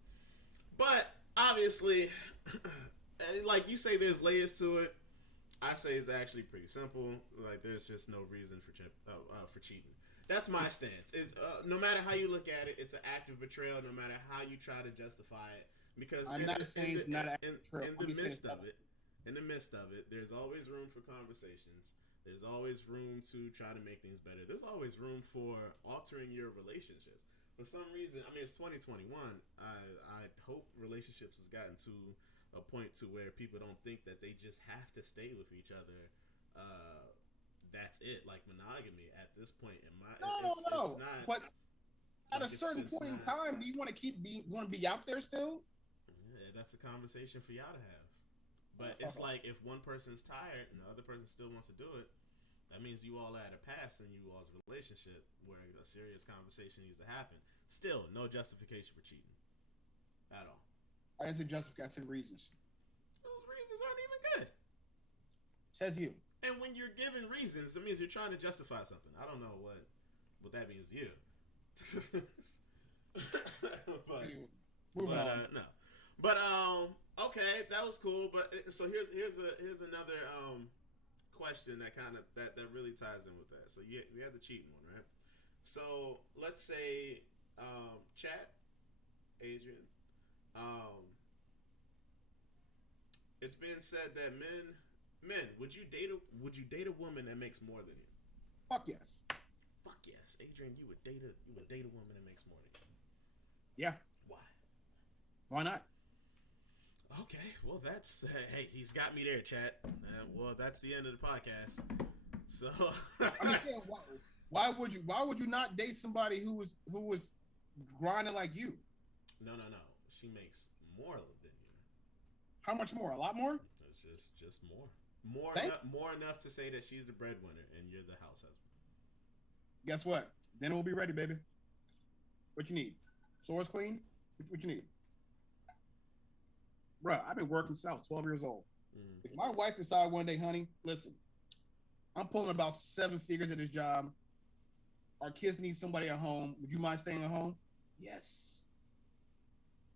But obviously, like you say, there's layers to it. I say it's actually pretty simple. Like there's just no reason for cheating. That's my stance. It's no matter how you look at it, it's an act of betrayal. No matter how you try to justify it, because I'm not saying it's not an act of betrayal. In the midst of it, there's always room for conversations. There's always room to try to make things better. There's always room for altering your relationships. For some reason, I mean, it's 2021. I hope relationships has gotten to a point to where people don't think that they just have to stay with each other. That's it, like monogamy at this point. No. It's not, but at like a certain point in time, do you want to be out there still? Yeah, that's a conversation for y'all to have. But it's like if one person's tired and the other person still wants to do it, that means you all are at a pass in you all's relationship where a serious conversation needs to happen. Still, no justification for cheating at all. I didn't say justification, I said reasons. Those reasons aren't even good. Says you. And when you're given reasons, it means you're trying to justify something. I don't know what that means to you. Moving on. No. But okay, that was cool. But so here's another question that really ties in with that. So we had the cheating one, right? So let's say chat, Adrian. It's been said that men, would you date a woman that makes more than you? Fuck yes. Fuck yes, Adrian. You would date a woman that makes more than you. Yeah. Why? Why not? Okay, well that's hey, he's got me there, chat. Well, that's the end of the podcast. So I'm saying, why would you not date somebody who was grinding like you? No. She makes more than you. How much more? A lot more? It's just more. More enough to say that she's the breadwinner and you're the house husband. Guess what? Dinner will be ready, baby. What you need? Floors clean? What you need? Bruh, I've been working south, 12 years old. Mm-hmm. If my wife decide one day, honey, listen, I'm pulling about 7 figures at this job. Our kids need somebody at home. Would you mind staying at home? Yes.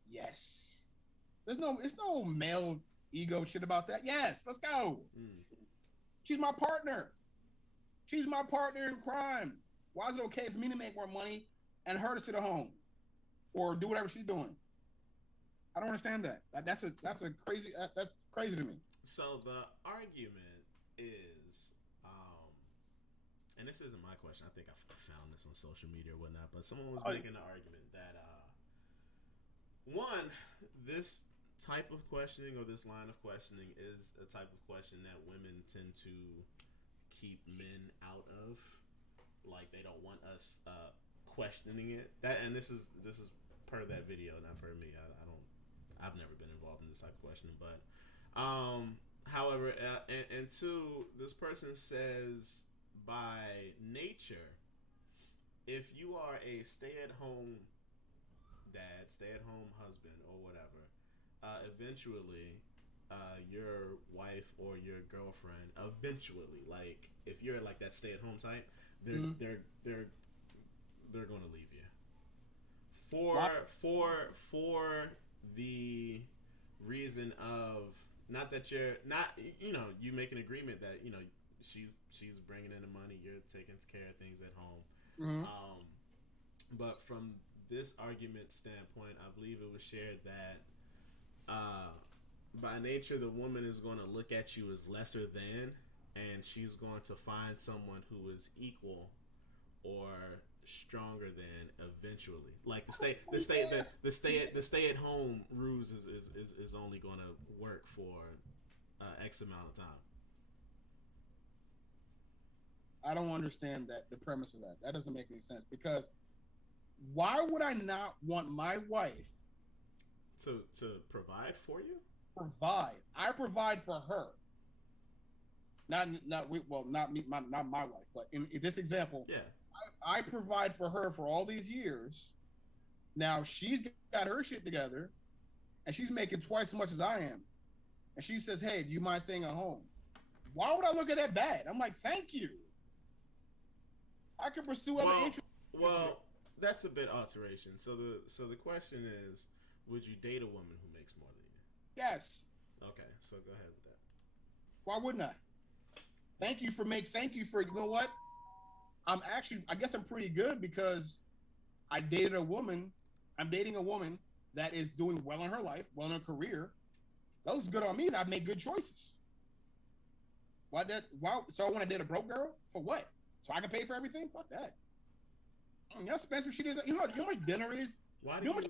Yes. There's no male ego shit about that. Yes, let's go. She's my partner. She's my partner in crime. Why is it okay for me to make more money and her to sit at home or do whatever she's doing? I don't understand that. That's crazy to me. So the argument is, and this isn't my question. I think I found this on social media or whatnot, but someone was making the argument that one, this type of questioning or this line of questioning is a type of question that women tend to keep men out of. Like they don't want us questioning it. And this is per that video, not per me. I've never been involved in this type of questioning, but however, and two, this person says by nature, if you are a stay-at-home dad, stay-at-home husband, or whatever, eventually, your wife or your girlfriend, eventually, like if you're like that stay-at-home type, they're going to leave you for the reason of not that you're not, you make an agreement that she's bringing in the money, you're taking care of things at home. But from this argument standpoint, I believe it was shared that by nature the woman is going to look at you as lesser than, and she's going to find someone who is equal or stronger than eventually. Like the stay at home ruse is only going to work for X amount of time. I don't understand the premise of that. That doesn't make any sense, because why would I not want my wife to provide for you? Provide. I provide for her. Not me, not my wife, but in this example, yeah. I provide for her for all these years. Now she's got her shit together, and she's making twice as much as I am. And she says, "Hey, do you mind staying at home?" Why would I look at that bad? I'm like, "Thank you. I can pursue other interests." Well, that's a bit alteration. So the question is, would you date a woman who makes more than you? Yes. Okay, so go ahead with that. Why wouldn't I? Thank you for you know what? I guess I'm pretty good, because I'm dating a woman that is doing well in her life, well in her career. That looks good on me, that I make good choices. So I want to date a broke girl? For what? So I can pay for everything? Fuck that. You know how expensive shit is? You know how much dinner is? Why do you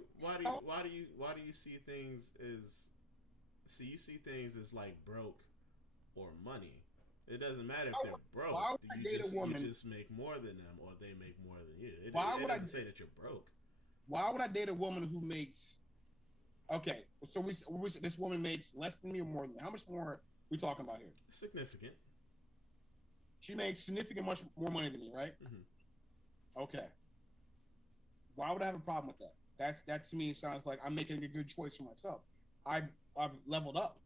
see things as you see things as like broke or money? It doesn't matter if they're broke. Why would I date a woman? You just make more than them, or they make more than you. It doesn't say that you're broke. Why would I date a woman who makes? Okay, so we this woman makes less than me or more than me. How much more are we talking about here? Significant. She makes significant much more money than me, right? Mm-hmm. Okay. Why would I have a problem with that? That to me sounds like I'm making a good choice for myself. I've leveled up.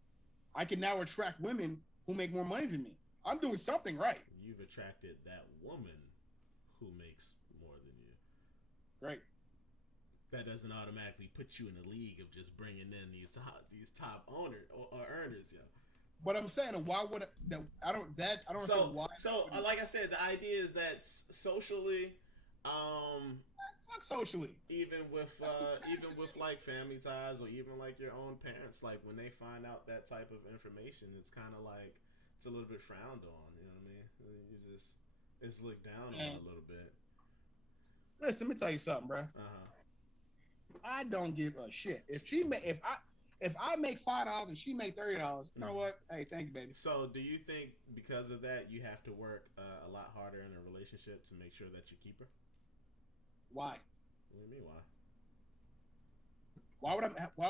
I can now attract women who make more money than me. I'm doing something right. You've attracted that woman who makes more than you. Right. That doesn't automatically put you in the league of just bringing in these top owners or earners, yo. But I'm saying, why would I don't understand why. So, like I said, the idea is that socially, not socially, even with like family ties or even like your own parents, like when they find out that type of information, it's kind of like it's a little bit frowned on. You know what I mean? It's looked down on a little bit. Listen, let me tell you something, bro. I don't give a shit if I make $5 and she make $30. You know what? Hey, thank you, baby. So, do you think because of that you have to work a lot harder in a relationship to make sure that you keep her? Why? What do you mean why? Why would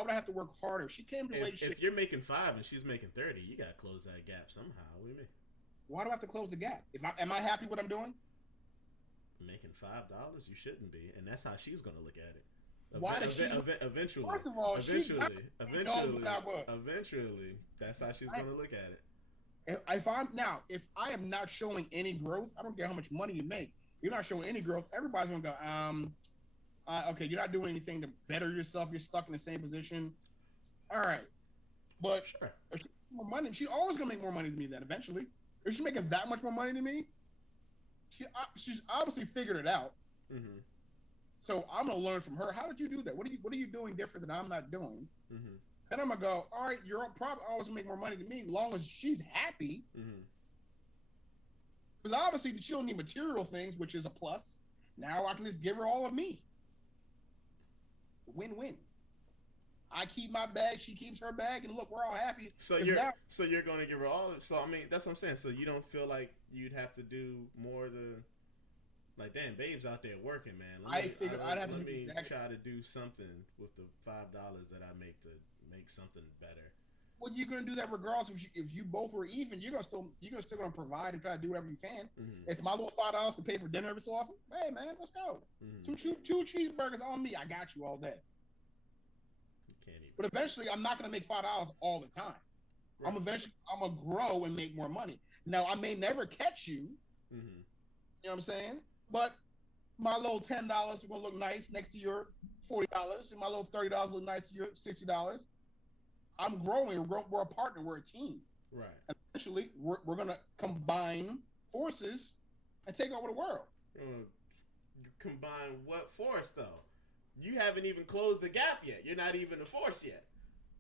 I have to work harder? She came to if you're making 5 and she's making 30, you gotta close that gap somehow. What do you mean? Why do I have to close the gap? Am I happy what I'm doing? Making $5, you shouldn't be, and that's how she's gonna look at it. Why does she? Eventually, first of all, eventually, that's how she's gonna look at it. If I am not showing any growth, I don't care how much money you make. You're not showing any growth. Everybody's gonna go, okay, you're not doing anything to better yourself. You're stuck in the same position. All right, but sure. If she makes more money, she's always gonna make more money than me. Then eventually, if she's making that much more money than me, she's obviously figured it out. Mm-hmm. So I'm gonna learn from her. How did you do that? What are you doing different that I'm not doing? Mm-hmm. And I'm gonna go, all right, you're probably always gonna make more money than me, as long as she's happy. Mm-hmm. Because obviously she don't need material things, which is a plus. Now I can just give her all of me. Win-win. I keep my bag, she keeps her bag, and look, we're all happy. So you're going to give her all. So I mean, that's what I'm saying. So you don't feel like you'd have to do more to, like, damn, babe's out there working, man. Let me try to do something with the $5 that I make to make something better. Well, you're gonna do that regardless. If you both were even, you're still gonna provide and try to do whatever you can. Mm-hmm. If my little $5 can pay for dinner every so often, hey man, let's go. Mm-hmm. Two cheeseburgers on me. I got you all day. But eventually, I'm not gonna make $5 all the time. Right. I'm gonna grow and make more money. Now, I may never catch you. Mm-hmm. You know what I'm saying? But my little $10 is gonna look nice next to your $40, and my little $30 look nice to your $60. I'm growing. We're a partner. We're a team. Right. And eventually, we're gonna combine forces and take over the world. Combine what force, though? You haven't even closed the gap yet. You're not even a force yet.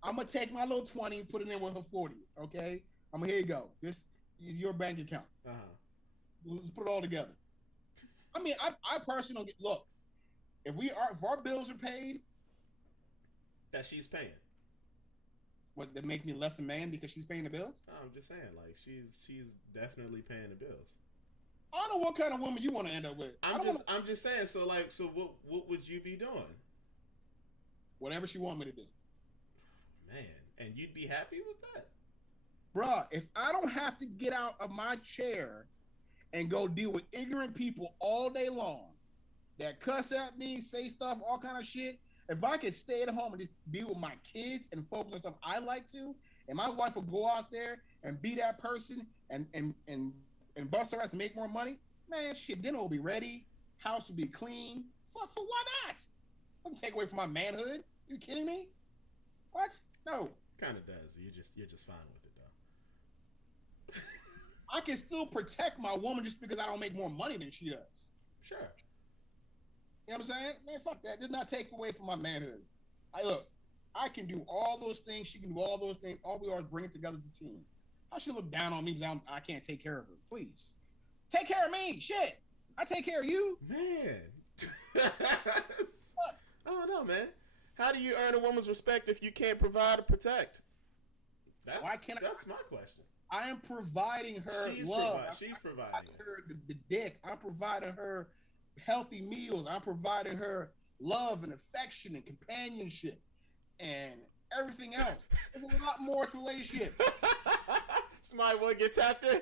I'm gonna take my little 20 and put it in with her 40. Okay. Here you go. This is your bank account. Let's put it all together. I mean, I personally look. If our bills are paid, that she's paying. What, that make me less a man because she's paying the bills? No, I'm just saying, like, she's definitely paying the bills. I don't know what kind of woman you want to end up with. I'm just saying. So what would you be doing? Whatever she want me to do. Man, and you'd be happy with that, bruh? If I don't have to get out of my chair and go deal with ignorant people all day long that cuss at me, say stuff, all kind of shit. If I could stay at home and just be with my kids and focus on stuff I like to, and my wife will go out there and be that person and bust her ass and make more money, man, shit, dinner will be ready, house will be clean. Fuck, for why not? Doesn't take away from my manhood. You kidding me? What? No. Kind of does. You're just fine with it though. I can still protect my woman just because I don't make more money than she does. Sure. You know what I'm saying? Man, fuck that. Does not take away from my manhood. I can do all those things. She can do all those things. All we are is bring it together as a team. How she look down on me because I can't take care of her? Please. Take care of me. Shit. I take care of you. Man. I don't know, man. How do you earn a woman's respect if you can't provide or protect? That's my question. I am providing her love. She's providing her the dick. I'm providing her healthy meals. I'm providing her love and affection and companionship and everything else. There's a lot more to relationship. Somebody want to get tapped in?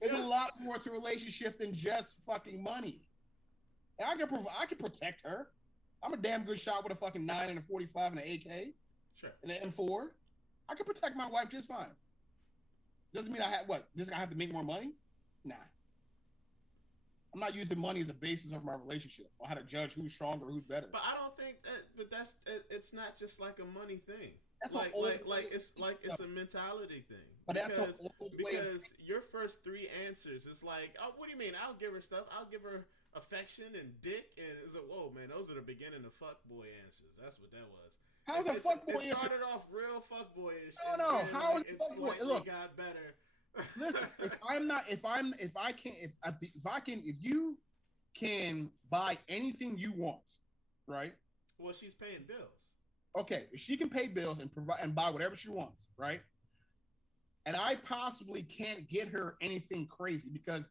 There's a lot more to relationship than just fucking money. And I can protect her. I'm a damn good shot with a fucking 9 and a 45 and an AK. Sure. And an M4. I can protect my wife just fine. Doesn't mean I have to make more money? Nah. I'm not using money as a basis of my relationship or how to judge who's stronger, who's better. But I don't think it's not just like a money thing. That's it's a mentality thing. But because your first 3 answers is like, oh, what do you mean? I'll give her stuff. I'll give her affection and dick, and it's like, whoa, man, those are the beginning of fuckboy answers. That's what that was. How's a fuckboy answer? It started off real fuckboyish. No. How is it fuckboy? Look, got better. Listen, if you can buy anything you want, right? Well, she's paying bills. Okay, if she can pay bills and provide and buy whatever she wants, right? And I possibly can't get her anything crazy because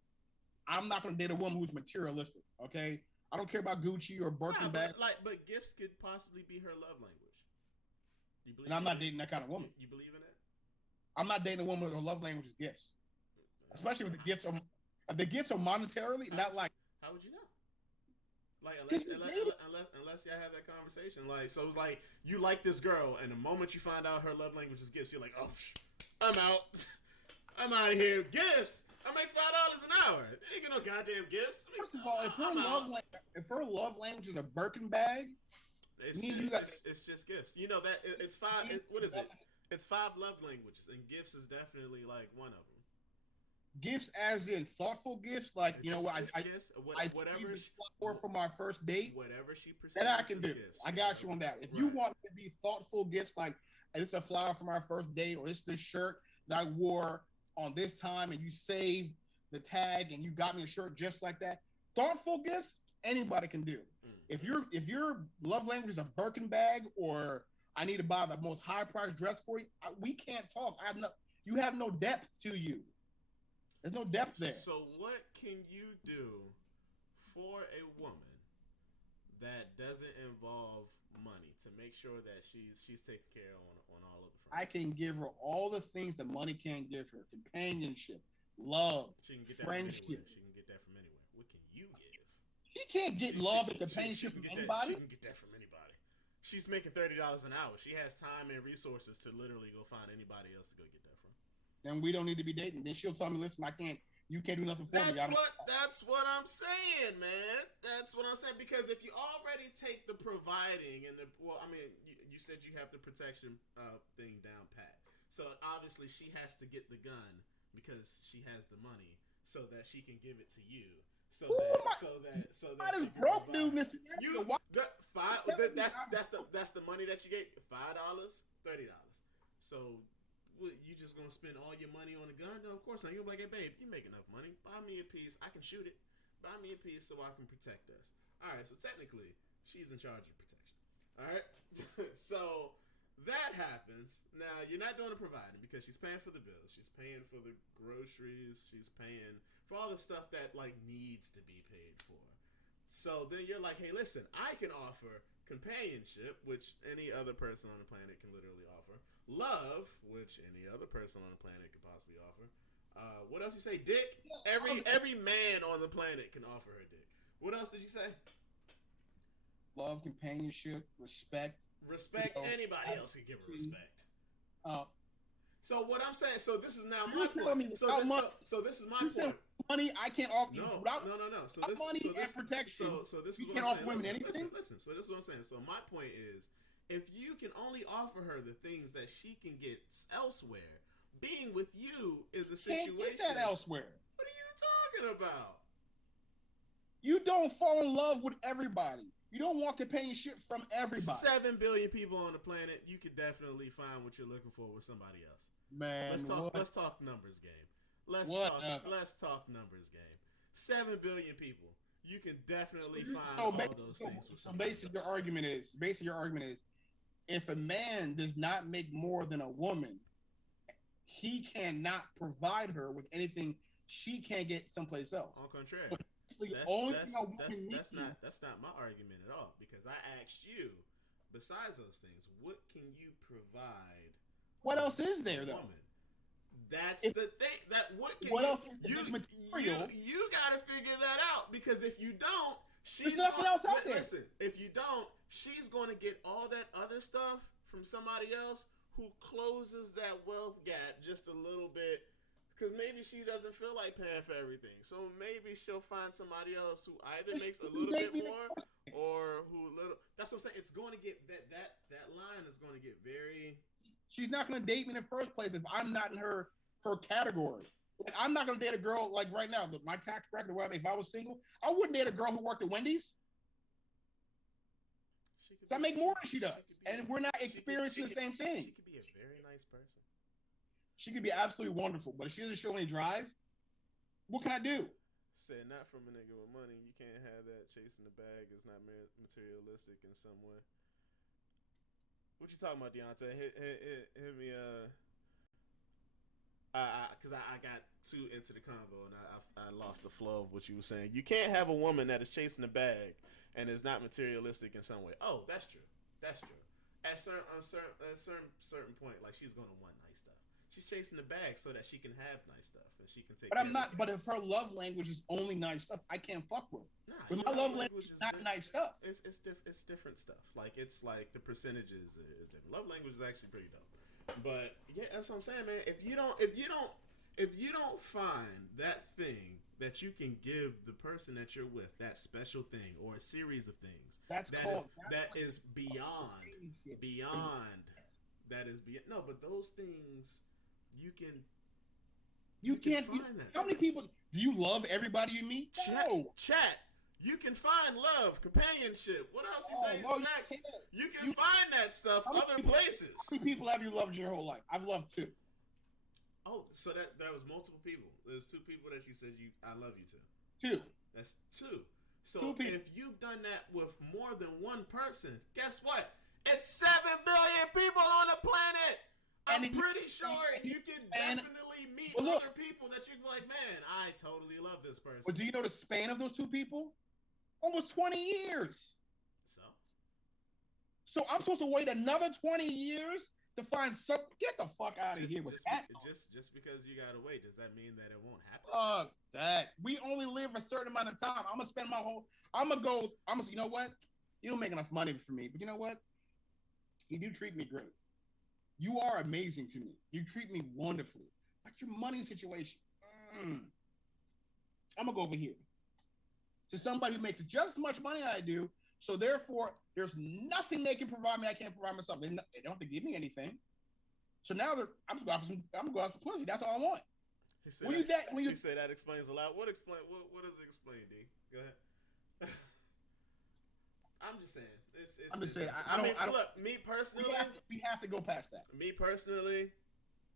I'm not going to date a woman who's materialistic. Okay, I don't care about Gucci or Birkin bag. But gifts could possibly be her love language. You believe? And I'm not dating that kind of woman. You believe in it? I'm not dating a woman with her love language is gifts, especially if the gifts are monetarily, not like. How would you know? Like unless y'all have that conversation, like so it's like you like this girl, and the moment you find out her love language is gifts, you're like, oh, I'm out. I'm out of here. Gifts. I make $5 an hour. They ain't get no goddamn gifts. First of all, if her love language is a Birkin bag, it's just gifts. You know that it's five. What is it? It's 5 love languages, and gifts is definitely like one of them. Gifts, as in thoughtful gifts, like you know what I whatever from our first date, whatever she perceives that I can do. Gifts, I got you on that. If you want to be thoughtful gifts, like this is a flower from our first date, or this shirt that I wore on this time, and you saved the tag and you got me a shirt just like that. Thoughtful gifts, anybody can do. If your love language is a Birkin bag, or I need to buy the most high priced dress for you, we can't talk. You have no depth to you. There's no depth there. So what can you do for a woman that doesn't involve money to make sure that she's taken care of on all of the fronts? I can give her all the things that money can't give her: companionship, love, friendship. She can get that from anywhere. What can you give? She can't get love and companionship from anybody. She can get that from anybody. She's making $30 an hour. She has time and resources to literally go find anybody else to go get that from. Then we don't need to be dating. Then she'll tell me, listen, you can't do nothing for me. That's what I'm saying, man. That's what I'm saying. Because if you already take the providing and you said you have the protection thing down pat. So obviously she has to get the gun because she has the money so that she can give it to you. So that why does broke dude listen? That's the money that you get. $5, $30. So you just gonna spend all your money on a gun? No, of course not. You're like, hey babe, you make enough money. Buy me a piece. I can shoot it. Buy me a piece so I can protect us. All right. So technically, she's in charge of protection. All right. So that happens. Now you're not doing the providing because she's paying for the bills. She's paying for the groceries. She's paying for all the stuff that like needs to be paid for. So then you're like, hey, listen, I can offer companionship, which any other person on the planet can literally offer. Love, which any other person on the planet could possibly offer. What else you say? Dick. Every man on the planet can offer her dick. What else did you say? Love, companionship, respect. Respect. Anybody else can give her respect. So what I'm saying. So this is now my point. So this is my point. Money I can't offer you. No. So this money and protection. So this is you what can't I'm offer saying. women anything. Listen. So this is what I'm saying. So my point is, if you can only offer her the things that she can get elsewhere, being with you is a situation. Can't get that elsewhere. What are you talking about? You don't fall in love with everybody. You don't want companionship from everybody. 7 billion people on the planet. You could definitely find what you're looking for with somebody else. Man, let's talk numbers game. Let's talk numbers game. 7 billion people. You can definitely find all those things with somebody else. Your argument is, if a man does not make more than a woman, he cannot provide her with anything she can't get someplace else. On contrary. That's not my argument at all, because I asked you, besides those things, what can you provide? What else is there though? Woman? That's the thing. What else is material? You got to figure that out, because if you don't, there's nothing else out there. Listen, if you don't, she's going to get all that other stuff from somebody else who closes that wealth gap just a little bit. Because maybe she doesn't feel like paying for everything. So maybe she'll find somebody else who either makes a little bit more or who little. That's what I'm saying. It's going to get that line is going to get very. She's not going to date me in the first place if I'm not in her category. Like, I'm not going to date a girl like right now. My tax bracket, if I was single, I wouldn't date a girl who worked at Wendy's. So I make more than she does, and we're not experiencing the same thing. She could be a very nice person. She could be absolutely wonderful, but if she doesn't show any drive, what can I do? Said not from a nigga with money. You can't have that. Chasing the bag is not materialistic in some way. What you talking about, Deontay? Hit me. Because I got too into the convo and I lost the flow of what you were saying. You can't have a woman that is chasing the bag and is not materialistic in some way. Oh, that's true. That's true. At certain point, like she's gonna want nice stuff. She's chasing the bag so that she can have nice stuff and she can take. But care I'm of not. herself. But if her love language is only nice stuff, I can't fuck with. Nah, But my love language is not nice stuff. It's different stuff. Like it's like the percentages is different. Love language is actually pretty dope. But yeah, that's what I'm saying, man. If you don't find that thing that you can give the person that you're with, that special thing or a series of things, that is beyond no, but those things you can can't find that. How many people do you love? Everybody you meet? Chat. You can find love, companionship. What else you saying? Sex. You can find that stuff other places. How many people have you loved your whole life? I've loved 2. Oh, so that was multiple people. There's 2 people that you said I love you to. 2. That's 2. So if you've done that with more than one person, guess what? It's 7 billion people on the planet. I'm pretty sure you can definitely meet other people that you can be like, man, I totally love this person. But do you know the span of those 2 people? Almost 20 years. So I'm supposed to wait another 20 years to find some. Get the fuck out of here with that. Just because you gotta wait, does that mean that it won't happen? Fuck that. We only live a certain amount of time. I'm gonna spend you know what? You don't make enough money for me, but you know what? You do treat me great. You are amazing to me. You treat me wonderfully. But your money situation, I'm gonna go over here to somebody who makes just as much money as I do. So therefore, there's nothing they can provide me. I can't provide myself. They don't have to give me anything. So now I'm gonna go out for pussy. That's all I want. You say that explains a lot. What does it explain, D? Go ahead. I'm just saying. Look, me personally, we have to go past that. Me personally,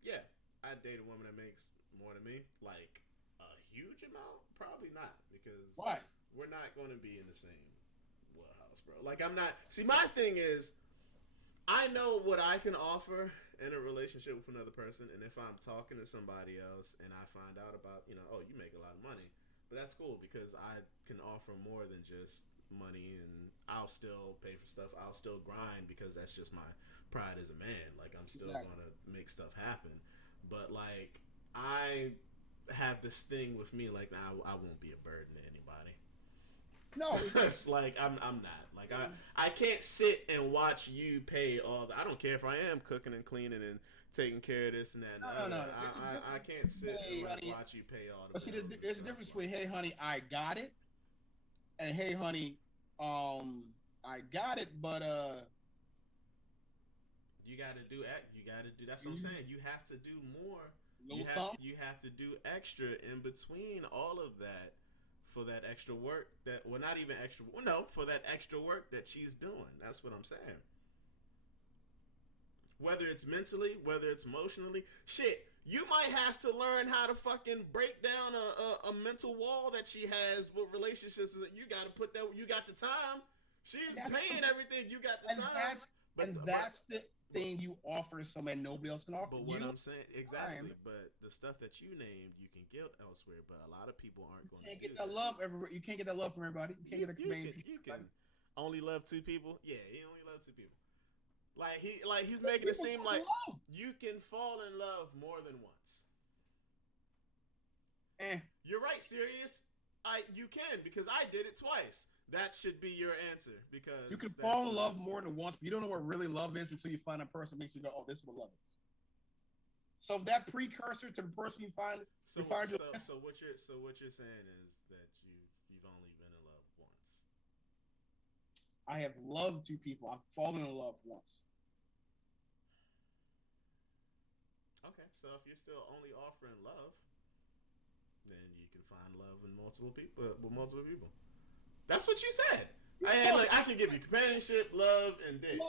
yeah, I'd date a woman that makes more than me. Like a huge amount, probably not, because we're not going to be in the same wheelhouse, bro. Like I'm not. See, my thing is, I know what I can offer in a relationship with another person, and if I'm talking to somebody else and I find out about, oh, you make a lot of money, but that's cool because I can offer more than just money, and I'll still pay for stuff. I'll still grind because that's just my pride as a man. Like I'm still gonna make stuff happen. But like I have this thing with me, like I won't be a burden to anybody. No, it's like I'm not. Like I can't sit and watch you pay all the, I don't care if I am cooking and cleaning and taking care of this and that. No. I can't sit and watch you pay all the. But see, there's a difference between hey honey, I got it, and hey honey, I got it, but you gotta do. That's what I'm saying. You have to do more. You have to do extra in between all of that for that extra work not even extra. Well, no, for that extra work that she's doing. That's what I'm saying. Whether it's mentally, whether it's emotionally, shit. You might have to learn how to fucking break down a mental wall that she has with relationships. You got to put that. You got the time. She's paying everything. You got the time. That's the thing you offer somebody nobody else can offer. But what I'm saying, exactly. But the stuff that you named, you can get elsewhere. But a lot of people aren't going to. You can't get that love. You can't get that love from everybody. You can't get the You can only love 2 people. Yeah, he only loves 2 people. He's making it seem like you can fall in love more than once. You're right, Sirius. You can, because I did it twice. That should be your answer, because you can fall in love more than once, but you don't know what really love is until you find a person that makes you go, "Oh, this is what love is." So that precursor to the person you find. So what you're saying is that you've only been in love once. I have loved 2 people. I've fallen in love once. Okay, so if you're still only offering love, then you can find love in multiple people. With multiple people. That's what you said. I can give you companionship, love, and dick. And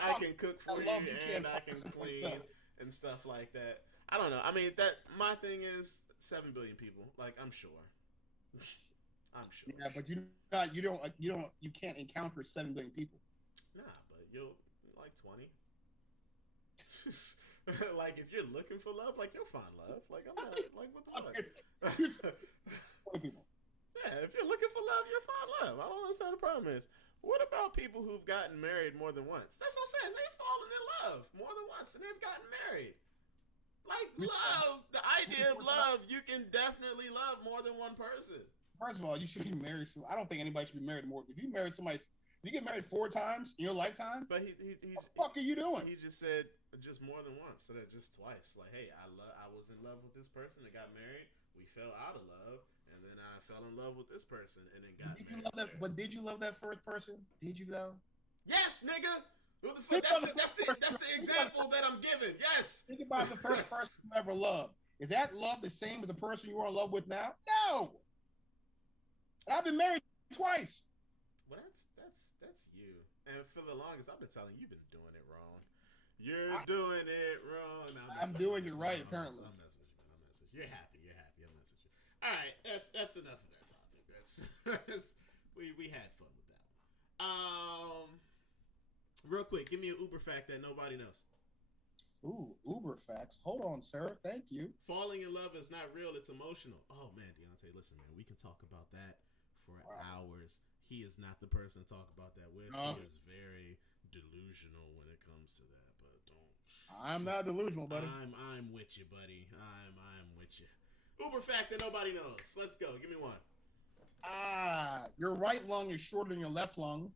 I can cook for you, and I can clean and stuff like that. I don't know. I mean, my thing is 7 billion people. Like, I'm sure. I'm sure. Yeah, but you can't encounter 7 billion people. Nah, but you'll like 20. Like if you're looking for love, like you'll find love. Like I'm not like what the fuck. Yeah, if you're looking for love, you'll find love. I don't understand the problem is. What about people who've gotten married more than once? That's what I'm saying. They've fallen in love more than once and they've gotten married. Like love, the idea of love, you can definitely love more than one person. First of all, you should be married. So I don't think anybody should be married more. If you married somebody, if you get married 4 times in your lifetime, but what the fuck are you doing? He just said just more than once, so that just twice. Like, hey, I was in love with this person and got married. We fell out of love, and then I fell in love with this person and then got married. But did you love that first person? Did you though? Yes, nigga. What the fuck? That's the example that I'm giving. Yes. Think about the first person you ever loved. Is that love the same as the person you are in love with now? No. And I've been married twice. Well, that's you. And for the longest, I've been telling you, you've been doing it wrong. You're doing it wrong. I'm doing it right, apparently. I'm messing with you. You're happy. I'm messing with you. All right, that's enough of that topic. That's we had fun with that one. Real quick, give me an Uber fact that nobody knows. Ooh, Uber facts. Hold on, sir. Thank you. Falling in love is not real. It's emotional. Oh, man, Deontay, listen, man. We can talk about that for hours. He is not the person to talk about that with. He is very delusional when it comes to that. But don't. I'm not delusional, buddy. I'm with you, buddy. I'm with you. Uber fact that nobody knows. Let's go. Give me one. Your right lung is shorter than your left lung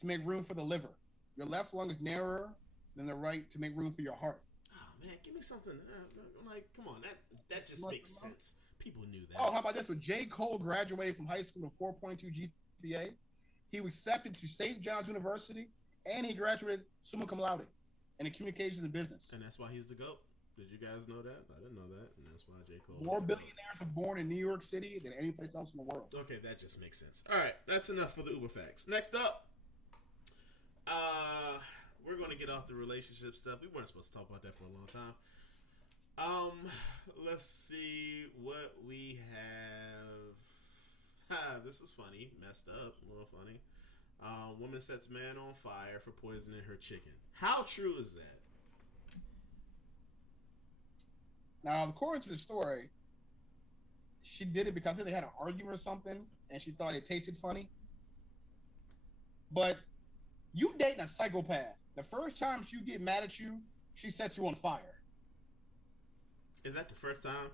to make room for the liver. Your left lung is narrower than the right to make room for your heart. Oh man, give me something. Like, come on, that just makes sense. People knew that. Oh, how about this one? J. Cole graduated from high school with 4.2 GPA. He was accepted to St. John's University, and he graduated summa cum laude in communications and business. And that's why he's the GOAT. Did you guys know that? I didn't know that, and that's why J. Cole. More billionaires are born in New York City than any place else in the world. Okay, that just makes sense. All right, that's enough for the Uber facts. Next up, we're going to get off the relationship stuff. We weren't supposed to talk about that for a long time. Let's see what we have. This is funny. Messed up. A little funny. Woman sets man on fire for poisoning her chicken. How true is that? Now, according to the story, she did it because I think they had an argument or something, and she thought it tasted funny. But you dating a psychopath. The first time she get mad at you, she sets you on fire. Is that the first time?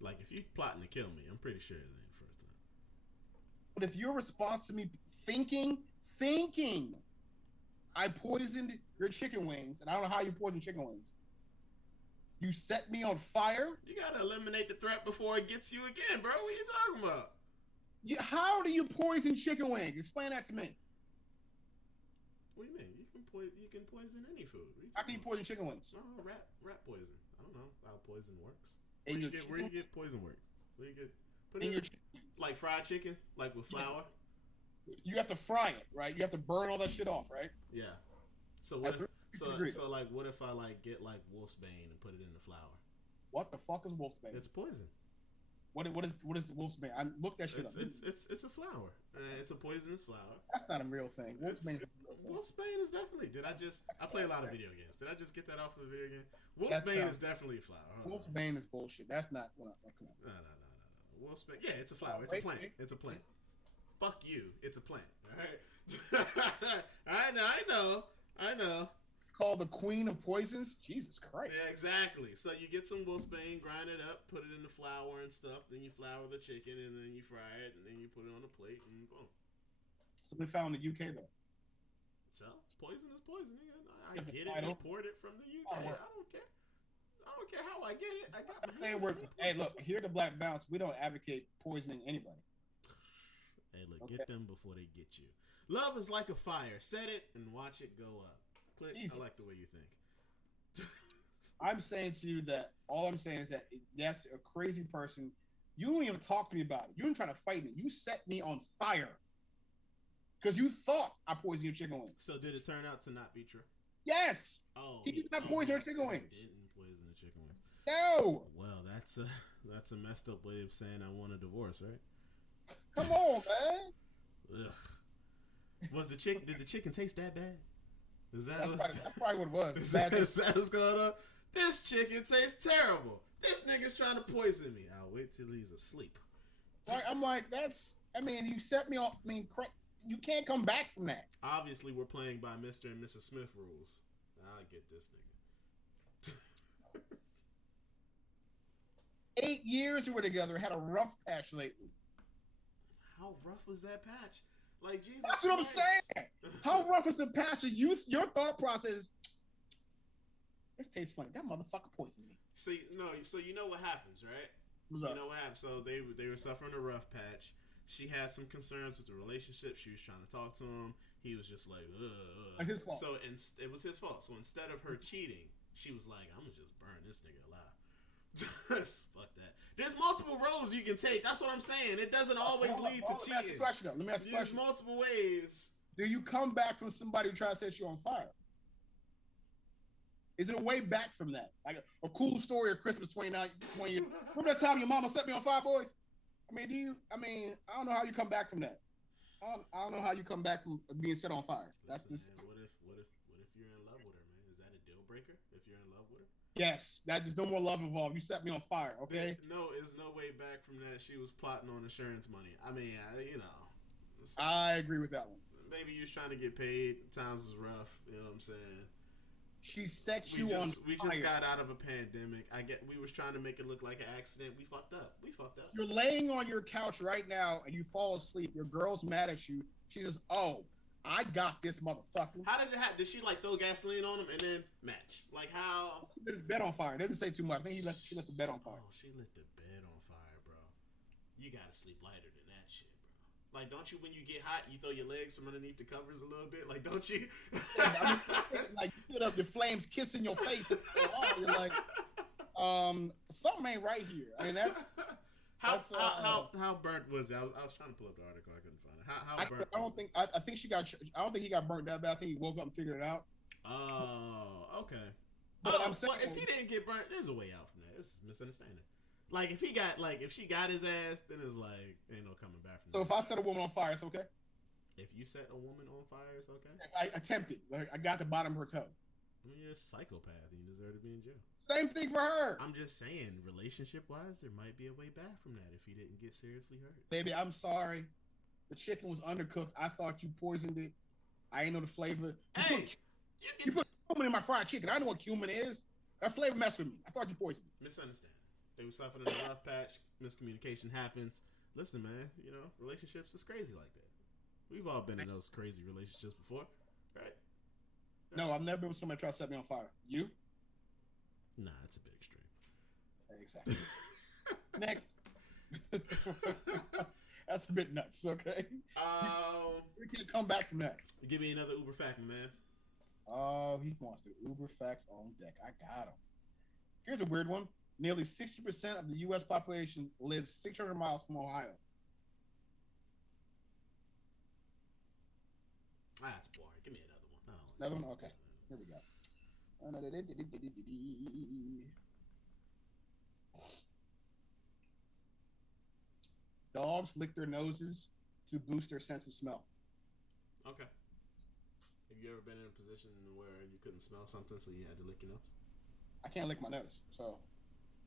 Like, if you plotting to kill me, I'm pretty sure it ain't the first time. But if your response to me thinking, I poisoned your chicken wings, and I don't know how you poisoned chicken wings. You set me on fire? You gotta eliminate the threat before it gets you again, bro. What are you talking about? How do you poison chicken wings? Explain that to me. What do you mean? You can poison any food. How can you poison chicken wings? Oh, rat poison. I don't know how poison works. Where In you your get poison work? Where you get put in it your like fried chicken, like with flour? You have to fry it, right? You have to burn all that shit off, right? Yeah. So what? So like, what if I like get like wolfsbane and put it in the flour? What the fuck is wolfsbane? It's poison. What is wolfsbane? I looked that shit up. It's a flower. It's a poisonous flower. That's not a real thing. Wolfsbane is definitely. I play a lot of video games. Did I just get that off of a video game? Wolfsbane is definitely a flower. Wolfsbane is bullshit. That's not. Come on. No. Wolfsbane. Yeah, it's a flower. It's a plant. It's a plant. Fuck you. It's a plant. All right. I know. It's called the Queen of Poisons. Jesus Christ. Yeah, exactly. So you get some wolfsbane, grind it up, put it in the flour and stuff. Then you flour the chicken, and then you fry it, and then you put it on a plate, and boom. Something found in the UK though. So poison is poison. I get it. Imported from the UK. I don't care how I get it. I got. I'm saying hey, look, here at the Black Bounce, we don't advocate poisoning anybody. Hey, look, okay. Get them before they get you. Love is like a fire. Set it and watch it go up. Click. Jesus. I like the way you think. I'm saying to you that all I'm saying is that that's a crazy person. You don't even talk to me about it. You didn't try to fight me. You set me on fire because you thought I poisoned your chicken wings. So did it turn out to not be true? Yes. Oh, he did not poison her chicken wings. Didn't poison the chicken wings. No. Well, that's a messed up way of saying I want a divorce, right? Come on, man. Ugh. Did the chicken taste that bad? That's probably what it was. Is that what's going on? This chicken tastes terrible. This nigga's trying to poison me. I'll wait till he's asleep. Right? I'm like, you set me off. You can't come back from that. Obviously, we're playing by Mr. and Mrs. Smith rules. I get this nigga. 8 years we were together. Had a rough patch lately. How rough was that patch? Like, Jesus That's what Christ. I'm saying. How rough is the patch? Your thought process. This tastes funny. That motherfucker poisoned me. So you know what happens, right? You know what happened. So they were suffering a rough patch. She had some concerns with the relationship. She was trying to talk to him. He was just like, Like his fault. So it was his fault. So instead of her cheating, she was like, I'm gonna just burn this nigga alive. Fuck that. There's multiple roads you can take. That's what I'm saying. It doesn't always lead to cheating. Let me ask you a question. There's multiple ways. Do you come back from somebody who tries to set you on fire? Is it a way back from that? Like a cool story of Christmas 20 years. Remember that time your mama set me on fire, boys? I don't know how you come back from that. I don't know how you come back from being set on fire. Listen, man, what if you're in love with her, man? Is that a deal breaker if you're in love with her? Yes, there's no more love involved. You set me on fire, okay? No, there's no way back from that. She was plotting on insurance money. I agree with that one. Maybe you was trying to get paid. Times was rough. You know what I'm saying? She set you on fire. We just got out of a pandemic. We was trying to make it look like an accident. We fucked up. You're laying on your couch right now and you fall asleep. Your girl's mad at you. She says, "Oh, I got this motherfucker." How did it happen? Did she like throw gasoline on him and then match? Like how? She lit his bed on fire. They didn't say too much. I think she lit the bed on fire. Oh, she lit the bed on fire, bro. You gotta sleep lighter than that shit, bro. Like, don't you, when you get hot, you throw your legs from underneath the covers a little bit? Like, don't you? Like, you put up the flames kissing your face. And you're like, something ain't right here. I mean, that's... How burnt was it? I was trying to pull up the article. I couldn't find it. How burnt? I think I don't think he got burnt that bad. I think he woke up and figured it out. Oh, okay. But I'm saying, if he didn't get burnt, there's a way out from that. This is misunderstanding. Like if she got his ass, then it's like ain't no coming back from that. So if I set a woman on fire, it's okay. If you set a woman on fire, it's okay. I attempted. Like I got the bottom of her toe. I mean, you're a psychopath. You deserve to be in jail. Same thing for her. I'm just saying, relationship-wise, there might be a way back from that if he didn't get seriously hurt. Baby, I'm sorry. The chicken was undercooked. I thought you poisoned it. I ain't know the flavor. You put cumin in my fried chicken. I know what cumin is. That flavor messed with me. I thought you poisoned it. Misunderstand. They were suffering a rough patch. Miscommunication happens. Listen, man, relationships is crazy like that. We've all been in those crazy relationships before, right? No, I've never been with somebody try to set me on fire. You? Nah, it's a bit extreme. Exactly. Next. That's a bit nuts, okay? We can't come back from that. Give me another Uber fact, man. Oh, he wants the Uber facts on deck. I got him. Here's a weird one. Nearly 60% of the U.S. population lives 600 miles from Ohio. That's boring. Give me another one. Another one? Okay. Here we go. Dogs lick their noses to boost their sense of smell. Okay. Have you ever been in a position where you couldn't smell something, so you had to lick your nose? I can't lick my nose, so.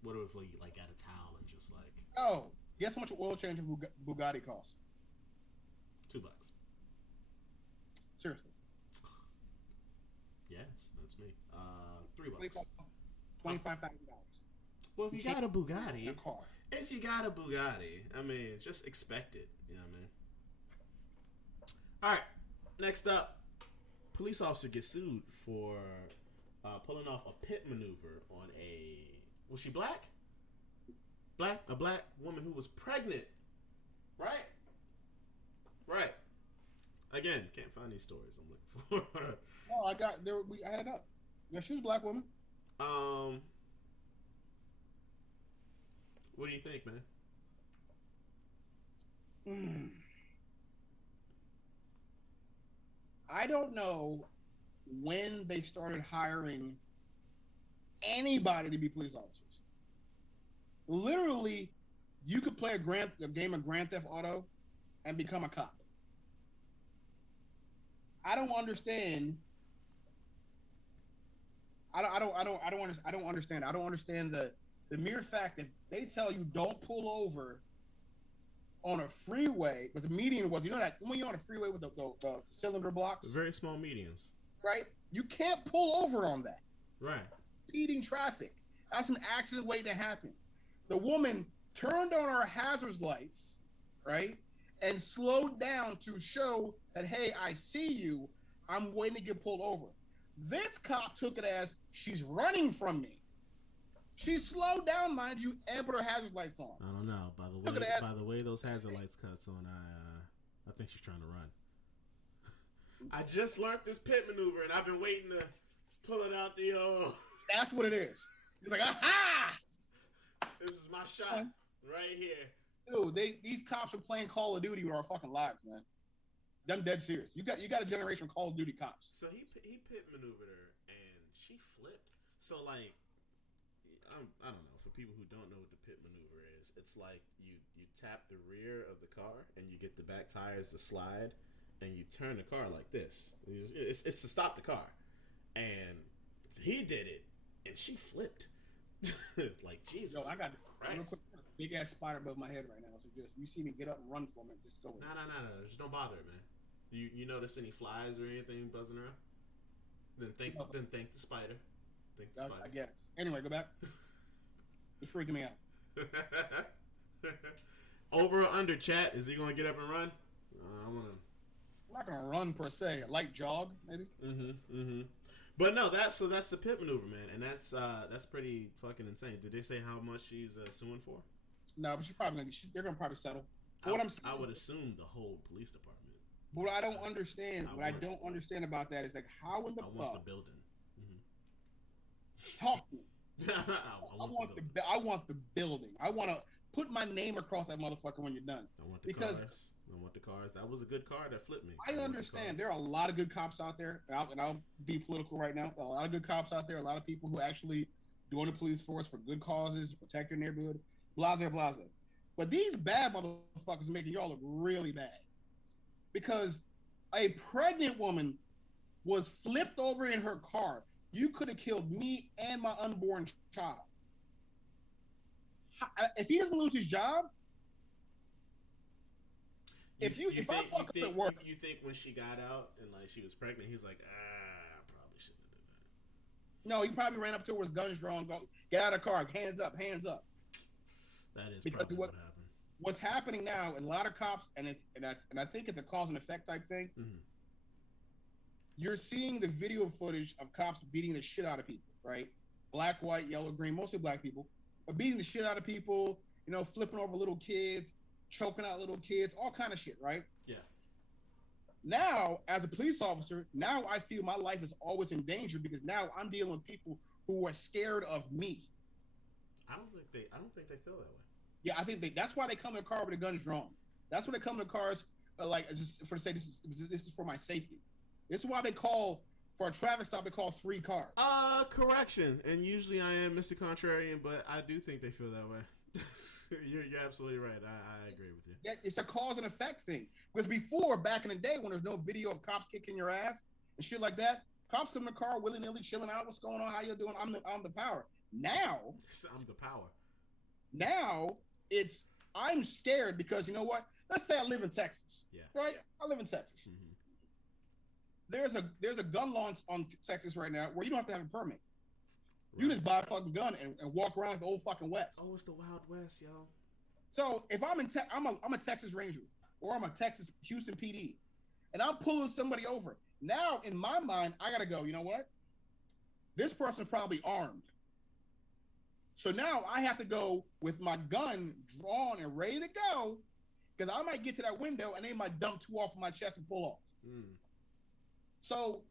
What if you got a towel and just like? Oh, guess how much an oil change in Bugatti costs? $2. Seriously. Yes, that's me. $3. $25,000. Well, if you got a Bugatti, I mean, just expect it. You know what I mean? All right. Next up, police officer gets sued for pulling off a pit maneuver on was she black? A black woman who was pregnant. Right. Again, can't find these stories I'm looking for. Oh, I had it up. Yeah, she was a black woman. What do you think, man? I don't know when they started hiring anybody to be police officers. Literally, you could play a game of Grand Theft Auto and become a cop. I don't understand I don't understand. I don't understand the mere fact that they tell you don't pull over on a freeway, but the median was, you know, that when you're on a freeway with the cylinder blocks, Very small mediums, right? You can't pull over on that. right? Speeding traffic. That's an accident waiting to happen. The woman turned on her hazards lights, right, and slowed down to show that, hey, I see you. I'm waiting to get pulled over. This cop took it as she's running from me. She slowed down, mind you, and put her hazard lights on. I don't know. By the way those hazard lights cuts on, I think she's trying to run. I just learned this pit maneuver, and I've been waiting to pull it out the. That's what it is. It's like, aha! This is my shot right here. Dude, these cops are playing Call of Duty with our fucking lives, man. I'm dead serious. You got a generation of Call of Duty cops. So he pit maneuvered her, and she flipped. So like, I don't know. For people who don't know what the pit maneuver is, it's like you tap the rear of the car, and you get the back tires to slide, and you turn the car like this. It's to stop the car, and he did it, and she flipped. Like, Jesus. Yo, I got a big ass spider above my head right now. So just you see me get up and run for it, just go. No. Just don't bother it, man. You notice any flies or anything buzzing around? Then thank the spider. Thank the spider. I guess. Anyway, go back. It's freaking me out. Over or under, chat? Is he gonna get up and run? I'm not gonna run per se. A light jog, maybe. But no, that's the pit maneuver, man, and that's pretty fucking insane. Did they say how much she's suing for? No, but they're gonna probably settle. I would assume the whole police department. What I don't understand, I don't understand about that is like, how in the fuck? I want the building. Talk to me. I want the building. I want to put my name across that motherfucker when you're done. I want the cars. I want the cars. That was a good car that flipped me. I understand. There are a lot of good cops out there, and I'll be political right now. A lot of good cops out there. A lot of people who actually join the police force for good causes, protect your neighborhood, blase, blase. But these bad motherfuckers are making y'all look really bad. Because a pregnant woman was flipped over in her car. You could have killed me and my unborn child. If he doesn't lose his job, if I fuck up at work, you think when she got out and like she was pregnant, he was like, I probably shouldn't have done that. No, he probably ran up to her with guns drawn, go get out of the car, hands up, hands up. That is because probably what happened. What's happening now, and a lot of cops, and I think it's a cause and effect type thing. Mm-hmm. You're seeing the video footage of cops beating the shit out of people, right? Black, white, yellow, green, mostly black people, are beating the shit out of people, you know, flipping over little kids, choking out little kids, all kind of shit, right? Yeah. Now, as a police officer, now I feel my life is always in danger because now I'm dealing with people who are scared of me. I don't think they feel that way. Yeah, I think that's why they come in a car with the guns drawn. That's why they come in the cars for to say this is for my safety. This is why they call for a traffic stop. They call 3 cars. Correction. And usually I am Mr. Contrarian, but I do think they feel that way. You're absolutely right. I agree with you. Yeah, it's a cause and effect thing. Because before, back in the day, when there's no video of cops kicking your ass and shit like that, cops come in the car willy nilly, chilling out. What's going on? How you doing? I'm the power. Now, I'm the power. Now it's I'm scared because you know what? Let's say I live in Texas. Yeah. Right. I live in Texas. Mm-hmm. There's a gun law on Texas right now where you don't have to have a permit. Right. You just buy a fucking gun and walk around the old fucking West. Oh, it's the Wild West, yo. So if I'm I'm a Texas Ranger or I'm a Texas Houston PD, and I'm pulling somebody over. Now in my mind, I gotta go. You know what? This person's probably armed. So now I have to go with my gun drawn and ready to go because I might get to that window and they might dump 2 off of my chest and pull off. Mm. So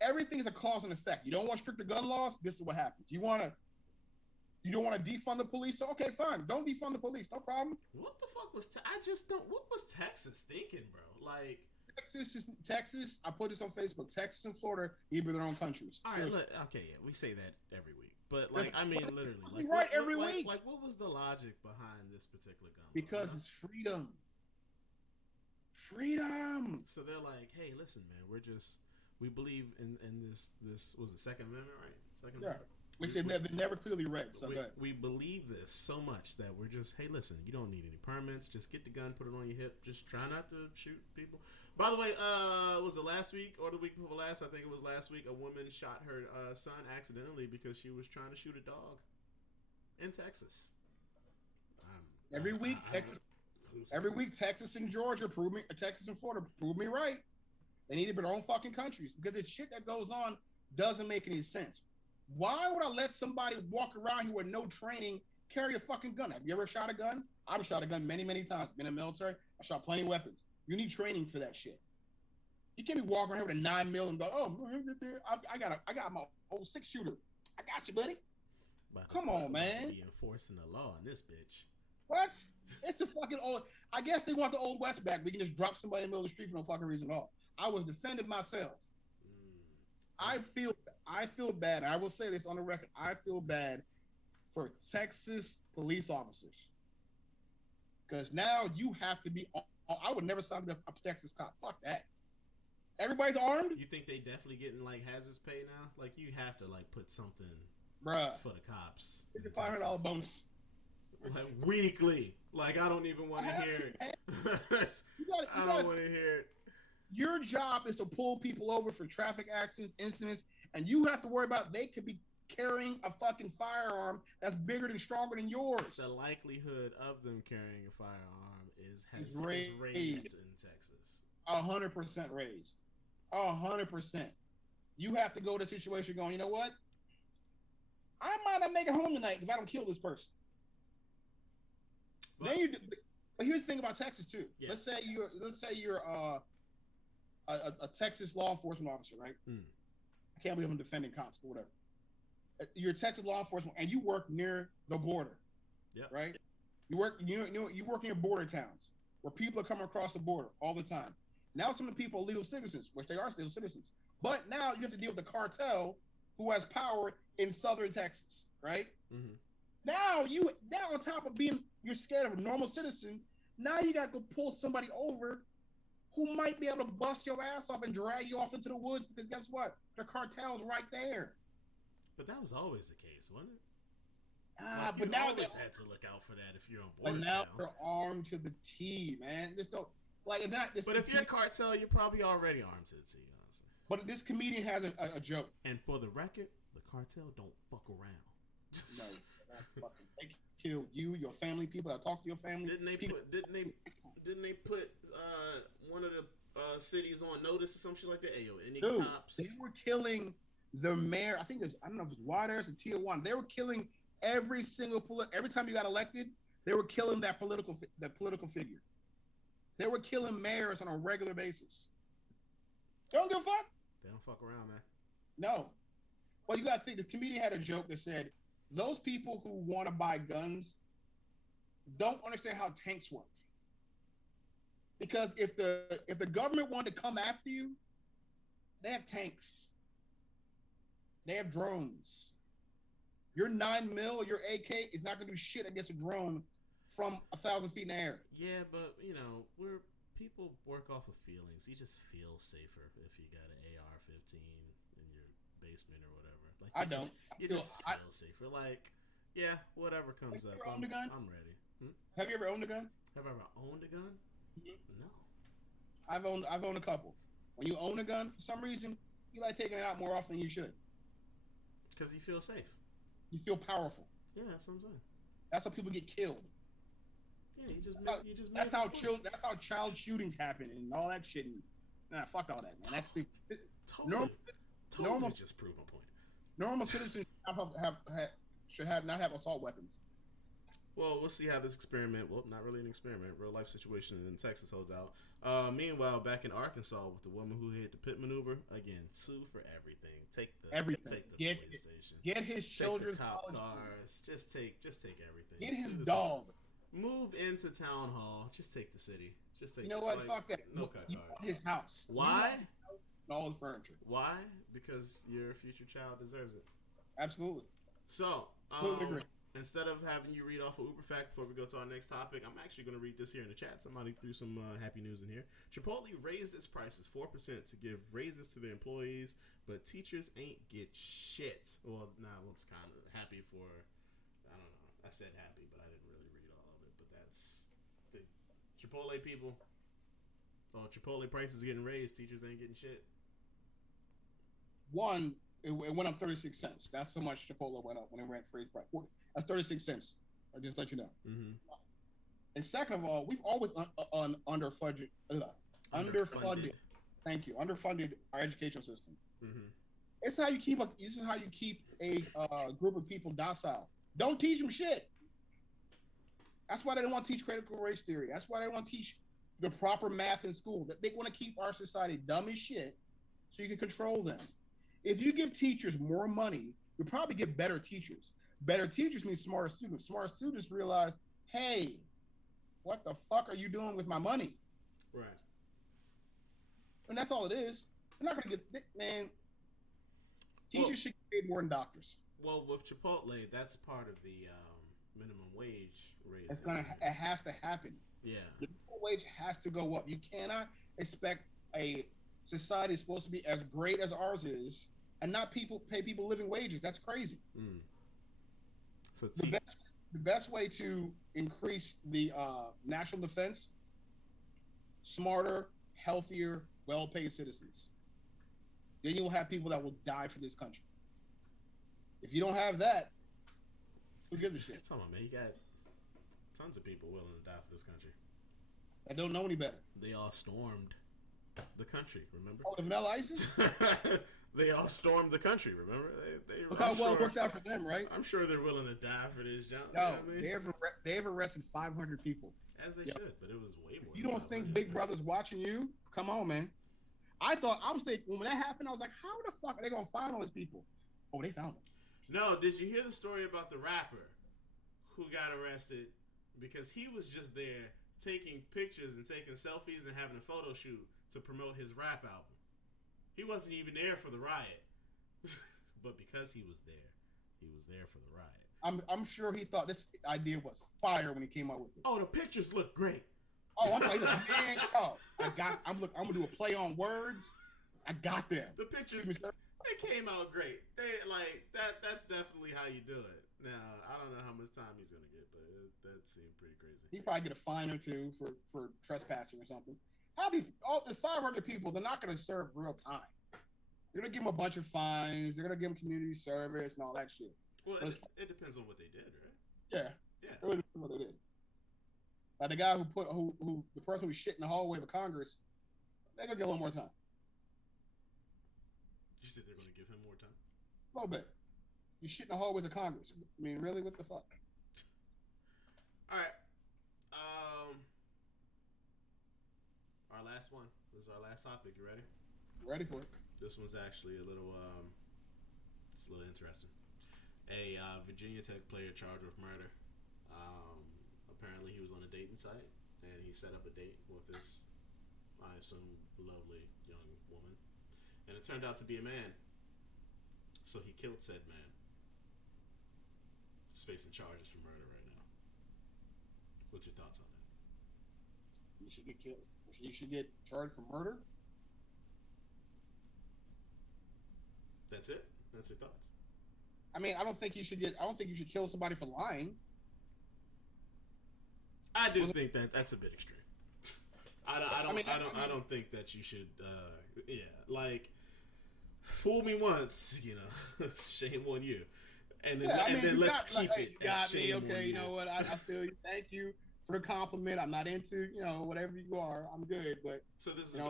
everything is a cause and effect. You don't want stricter gun laws? This is what happens. You don't want to defund the police? So okay, fine. Don't defund the police. No problem. What the fuck was what was Texas thinking, bro? Like Texas. I put this on Facebook. Texas and Florida need their own countries. All right, look, okay, yeah, we say that every week. But like, I mean, literally, like, right every week. Like, what was the logic behind this particular gun? Because it's freedom. Freedom. So they're like, hey, listen, man, we believe in this was the Second Amendment, right? Second yeah. Which they've never clearly read. So we believe this so much that we're just, hey, listen, you don't need any permits. Just get the gun, put it on your hip. Just try not to shoot people. By the way, was it last week or the week before last? I think it was last week. A woman shot her son accidentally because she was trying to shoot a dog in Texas. Every week, Texas and Georgia Texas and Florida prove me right. They need to be their own fucking countries because the shit that goes on doesn't make any sense. Why would I let somebody walk around here with no training carry a fucking gun? Have you ever shot a gun? I've shot a gun many, many times. Been in the military. I shot plenty of weapons. You need training for that shit. You can't be walking around with a 9mm and go, oh, I got my old 6-shooter. I got you, buddy. But come on, man. Be enforcing the law in this bitch. What? It's the fucking old. I guess they want the old West back. We can just drop somebody in the middle of the street for no fucking reason at all. I was defending myself. I feel bad. And I will say this on the record. I feel bad for Texas police officers because now you have to be. I would never sign up a Texas cop. Fuck that. Everybody's armed. You think they definitely getting like hazards pay now? Like you have to like put something, bruh, for the cops. $500 bonus. Like weekly. Like I don't even want to hear it. I don't want to hear it. Your job is to pull people over for traffic accidents, incidents, and you have to worry about they could be carrying a fucking firearm that's bigger and stronger than yours. The likelihood of them carrying a firearm is raised in Texas. 100% raised. 100%. You have to go to a situation going, you know what? I might not make it home tonight if I don't kill this person. But here's the thing about Texas too. Yeah. Let's say you're a Texas law enforcement officer, right? I can't believe I'm defending cops, but whatever. You're a Texas law enforcement, and you work near the border. Yeah. Right. You work in your border towns where people are coming across the border all the time. Now some of the people are legal citizens, which they are still citizens, but now you have to deal with the cartel who has power in southern Texas, right? Mm-hmm. Now on top of being you're scared of a normal citizen, now you got to go pull somebody over who might be able to bust your ass off and drag you off into the woods because guess what? The cartel's right there. But that was always the case, wasn't it? But now always had to look out for that if you're on board. But now they're armed to the T, man. But if you're a cartel, you're probably already armed to the T, honestly. But this comedian has a joke. And for the record, the cartel don't fuck around. No, they kill you, your family, people that talk to your family. Didn't they put one of the cities on notice or some shit like that? Ayo, any cops? They were killing the mayor. I don't know if it's Juarez or Tijuana. They were killing every time you got elected. They were killing that political figure. They were killing mayors on a regular basis. They don't give a fuck. They don't fuck around, man. No. Well, you got to think. The comedian had a joke that said, those people who want to buy guns don't understand how tanks work. Because if the government wanted to come after you, they have tanks. They have drones. Your 9mm, your AK is not going to do shit against a drone from 1,000 feet in the air. Yeah, but people work off of feelings. You just feel safer if you got an AR-15 in your basement or whatever. Like I don't. You just feel safer. Like, yeah, whatever comes up, I'm ready. Have you ever owned a gun? Have I ever owned a gun? Mm-hmm. No. I've owned a couple. When you own a gun, for some reason, you like taking it out more often than you should. Because you feel safe. You feel powerful. Yeah, that's what I'm saying. That's how people get killed. Yeah, that's how child shootings happen and all that shit. Nah, fuck all that, man. That's the normal. Just prove my point. Normal citizens should not have assault weapons. Well, we'll see how this experiment, not really an experiment, real life situation in Texas holds out. Meanwhile, back in Arkansas with the woman who hit the pit maneuver, again, sue for everything. Take the police station. Get his children's cop cars. Just take everything. Get his dolls. Move into town hall. Just take the city. Just take. You know what? Fuck that. No cut cards. His house. Why? All his furniture. Why? Because your future child deserves it. Absolutely. So, totally agree. Instead of having you read off of Uber Fact before we go to our next topic, I'm actually going to read this here in the chat. Somebody threw some happy news in here. Chipotle raised its prices 4% to give raises to their employees, but teachers ain't get shit. Well, it's kind of happy for, I don't know. I said happy, but I didn't really read all of it. But that's the Chipotle people. Oh, Chipotle prices getting raised. Teachers ain't getting shit. One, it went up 36 cents. That's how much Chipotle went up when it went free price. That's 36 cents. I'll just let you know. Mm-hmm. And second of all, we've always underfunded. Thank you. Underfunded our educational system. Mm-hmm. This is how you keep a group of people docile. Don't teach them shit. That's why they don't want to teach critical race theory. That's why they don't want to teach the proper math in school. They want to keep our society dumb as shit so you can control them. If you give teachers more money, you'll probably get better teachers. Better teachers mean smarter students. Smarter students realize, hey, what the fuck are you doing with my money? Right. And that's all it is. They're not going to get, man, teachers should get paid more than doctors. Well, with Chipotle, that's part of the minimum wage raise. It has to happen. Yeah. The minimum wage has to go up. You cannot expect a society that's supposed to be as great as ours is and not pay people living wages. That's crazy. Mm. So the best way to increase the national defense, smarter, healthier, well-paid citizens. Then you'll have people that will die for this country. If you don't have that, who gives a shit? Tell me, man, you got tons of people willing to die for this country. I don't know any better. They all stormed the country, remember? Oh, the Vanilla Ices? They all stormed the country, remember? Look how well it worked out for them, right? I'm sure they're willing to die for this job. No, you know what I mean? they have arrested 500 people. As they should, but it was way more. You don't think Big Brother's watching you? Come on, man. I was thinking, when that happened, I was like, how the fuck are they going to find all these people? Oh, they found them. No, did you hear the story about the rapper who got arrested because he was just there taking pictures and taking selfies and having a photo shoot to promote his rap album? He wasn't even there for the riot. But because he was there for the riot. I'm sure he thought this idea was fire when he came up with it. Oh, the pictures look great. Oh, I'm like, man, I'm gonna do a play on words. I got them. The pictures, they came out great. They like that. That's definitely how you do it. Now, I don't know how much time he's gonna get, but that seemed pretty crazy. He probably get a fine or two for trespassing or something. All the 500 people, they're not gonna serve real time. They're gonna give them a bunch of fines. They're gonna give them community service and all that shit. Well, it depends on what they did, right? Yeah. Yeah. It really depends on what they did. Like the guy the person who shit in the hallway of Congress, they're gonna get a little more time. You said they're gonna give him more time? A little bit. You shit in the hallways of Congress. I mean, really, what the fuck? All right. Our last one. This is our last topic. You ready? Ready for it. This one's actually a little interesting. A Virginia Tech player charged with murder. Apparently he was on a dating site and he set up a date with this, I assume, lovely young woman. And it turned out to be a man. So he killed said man. He's facing charges for murder right now. What's your thoughts on that? You should get killed. You should get charged for murder. That's it? That's your thoughts? I mean, I don't think you should kill somebody for lying. I do think that's a bit extreme. I don't think that you should. Like, fool me once, shame on you, and then let's keep it. You got me, okay? You know what? I feel you. Thank you for the compliment. I'm not into whatever you are. I'm good, but so this is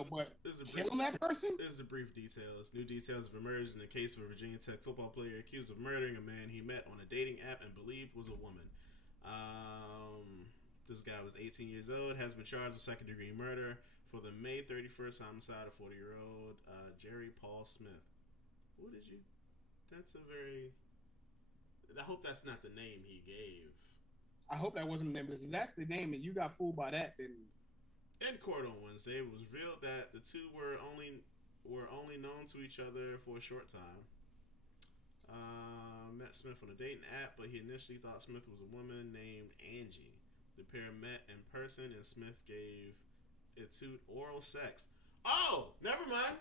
killing that person. This is a brief details. New details have emerged in the case of a Virginia Tech football player accused of murdering a man he met on a dating app and believed was a woman. This guy was 18 years old, has been charged with second-degree murder for the May 31st homicide of 40-year-old Jerry Paul Smith. What did you... That's a very... I hope that's not the name he gave. I hope that wasn't the name, because if that's the name and you got fooled by that, then... In court on Wednesday, it was revealed that the two were only known to each other for a short time. met Smith on a dating app, but he initially thought Smith was a woman named Angie. The pair met in person, and Smith gave it to oral sex. Oh, never mind.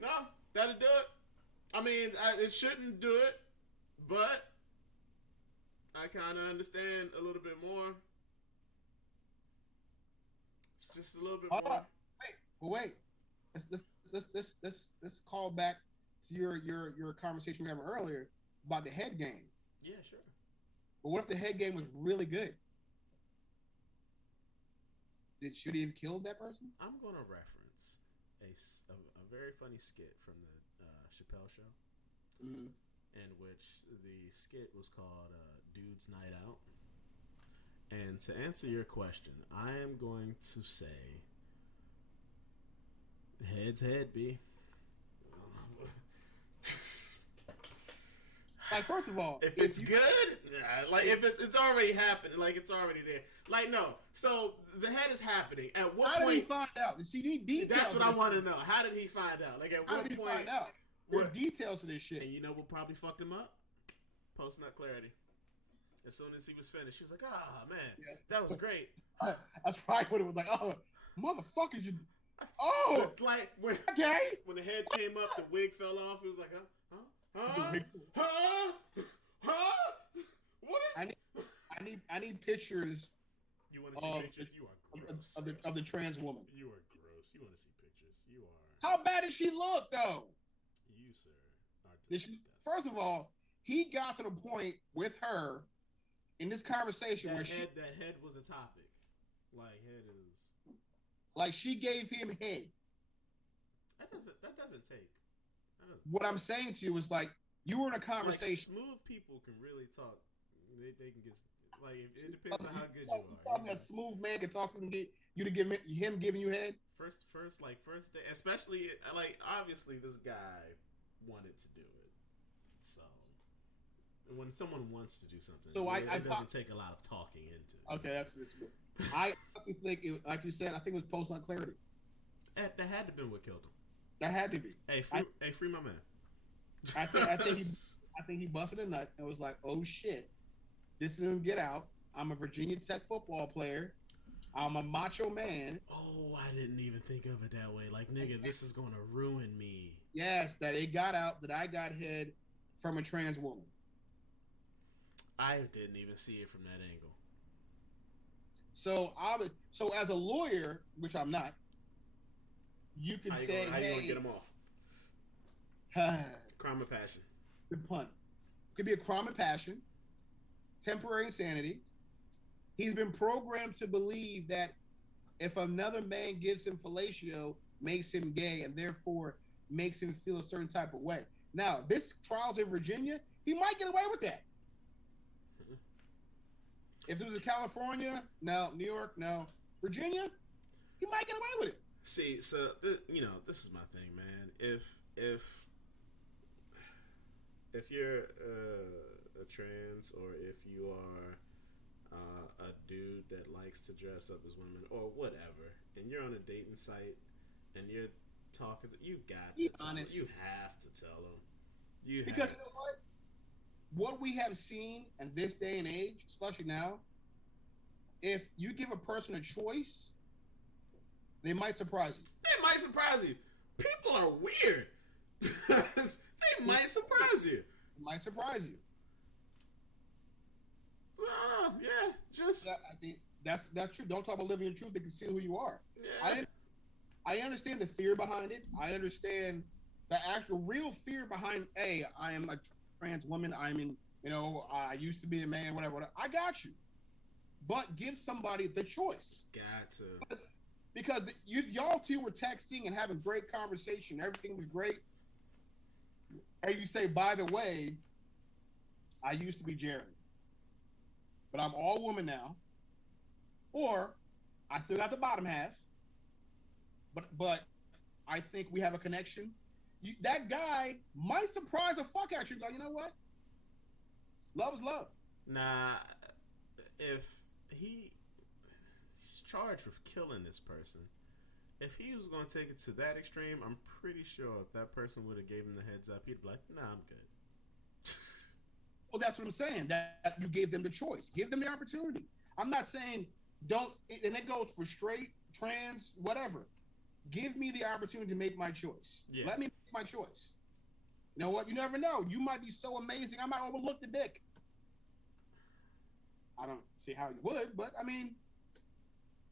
No, that'll do it. I mean, it shouldn't do it, but I kind of understand a little bit more. It's just a little bit more. Wait. Let's call back to your conversation we were having earlier about the head game. Yeah, sure. But what if the head game was really good? Should he have killed that person? I'm going to reference a very funny skit from the Chappelle Show, in which the skit was called Dude's Night Out. And to answer your question, I am going to say head's head, B. Like, first of all, if it's good, like if it's already happened, like it's already there. Like, no. So the head is happening. At what point? How did he find out? See, you need details. That's what I want to know. How did he find out? Like, at what point? Find out? There are details to this shit. And you know what probably fucked him up? Post nut clarity. As soon as he was finished, he was like, "Ah, man, that was great." That's probably what it was like. Oh, motherfuckers, you. Oh, like when the head came up, the wig fell off. It was like, What is? I need pictures. You want to see pictures? You are gross. Of the trans woman. You are gross. You want to see pictures? You are. How bad did she look, though? You, sir, are disgusting. First of all, he got to the point with her in this conversation where that head was a topic. Like, head is. Like, she gave him head. That doesn't take. What I'm saying to you is, like, you were in a conversation. Like, smooth people can really talk. They can get, like, it depends on how good you are. A smooth man can talk and get you to give him giving you head. First day, especially, like, obviously this guy wanted to do it. So when someone wants to do something, so it doesn't take a lot of talking into it. Okay, that's this. I think, like you said, I think it was post on clarity. That had to have been what killed him. That had to be. Hey, free my man. I think he busted a nut and was like, "Oh shit, this is gonna get out. I'm a Virginia Tech football player. I'm a macho man." Oh, I didn't even think of it that way. Like, nigga, this is gonna ruin me. Yes, that it got out that I got head from a trans woman. I didn't even see it from that angle. So as a lawyer, which I'm not, you can say, how you gonna get him off? Crime of passion. Good pun. Could be a crime of passion, temporary insanity. He's been programmed to believe that if another man gives him fellatio, makes him gay, and therefore makes him feel a certain type of way. Now, this trial's in Virginia, he might get away with that. If it was in California, no. New York, no. Virginia, he might get away with it. See, so this is my thing, man. If you're a trans, or if you are a dude that likes to dress up as women or whatever, and you're on a dating site and you're talking, you got to tell them. You have to tell them. Because you know what we have seen in this day and age, especially now, if you give a person a choice, they might surprise you. They might surprise you. People are weird. They might surprise you. It might surprise you. Yeah, just. I think that's true. Don't talk about living in truth. They can see who you are. Yeah. I understand the fear behind it. I understand the actual real fear behind. Hey, I am a trans woman. I used to be a man. Whatever. I got you. But give somebody the choice. Got to. Because y'all two were texting and having great conversation. Everything was great. And you say, by the way, I used to be Jerry, but I'm all woman now. Or I still got the bottom half, but I think we have a connection. That guy might surprise the fuck out you. Go, you know what? Love is love. Nah, if he's charged with killing this person, if he was going to take it to that extreme, I'm pretty sure if that person would have gave him the heads up, he'd be like, nah, I'm good. Well, that's what I'm saying. That you gave them the choice. Give them the opportunity. I'm not saying don't, and it goes for straight, trans, whatever. Give me the opportunity to make my choice. Yeah. Let me make my choice. You know what? You never know. You might be so amazing. I might overlook the dick. I don't see how you would, but I mean,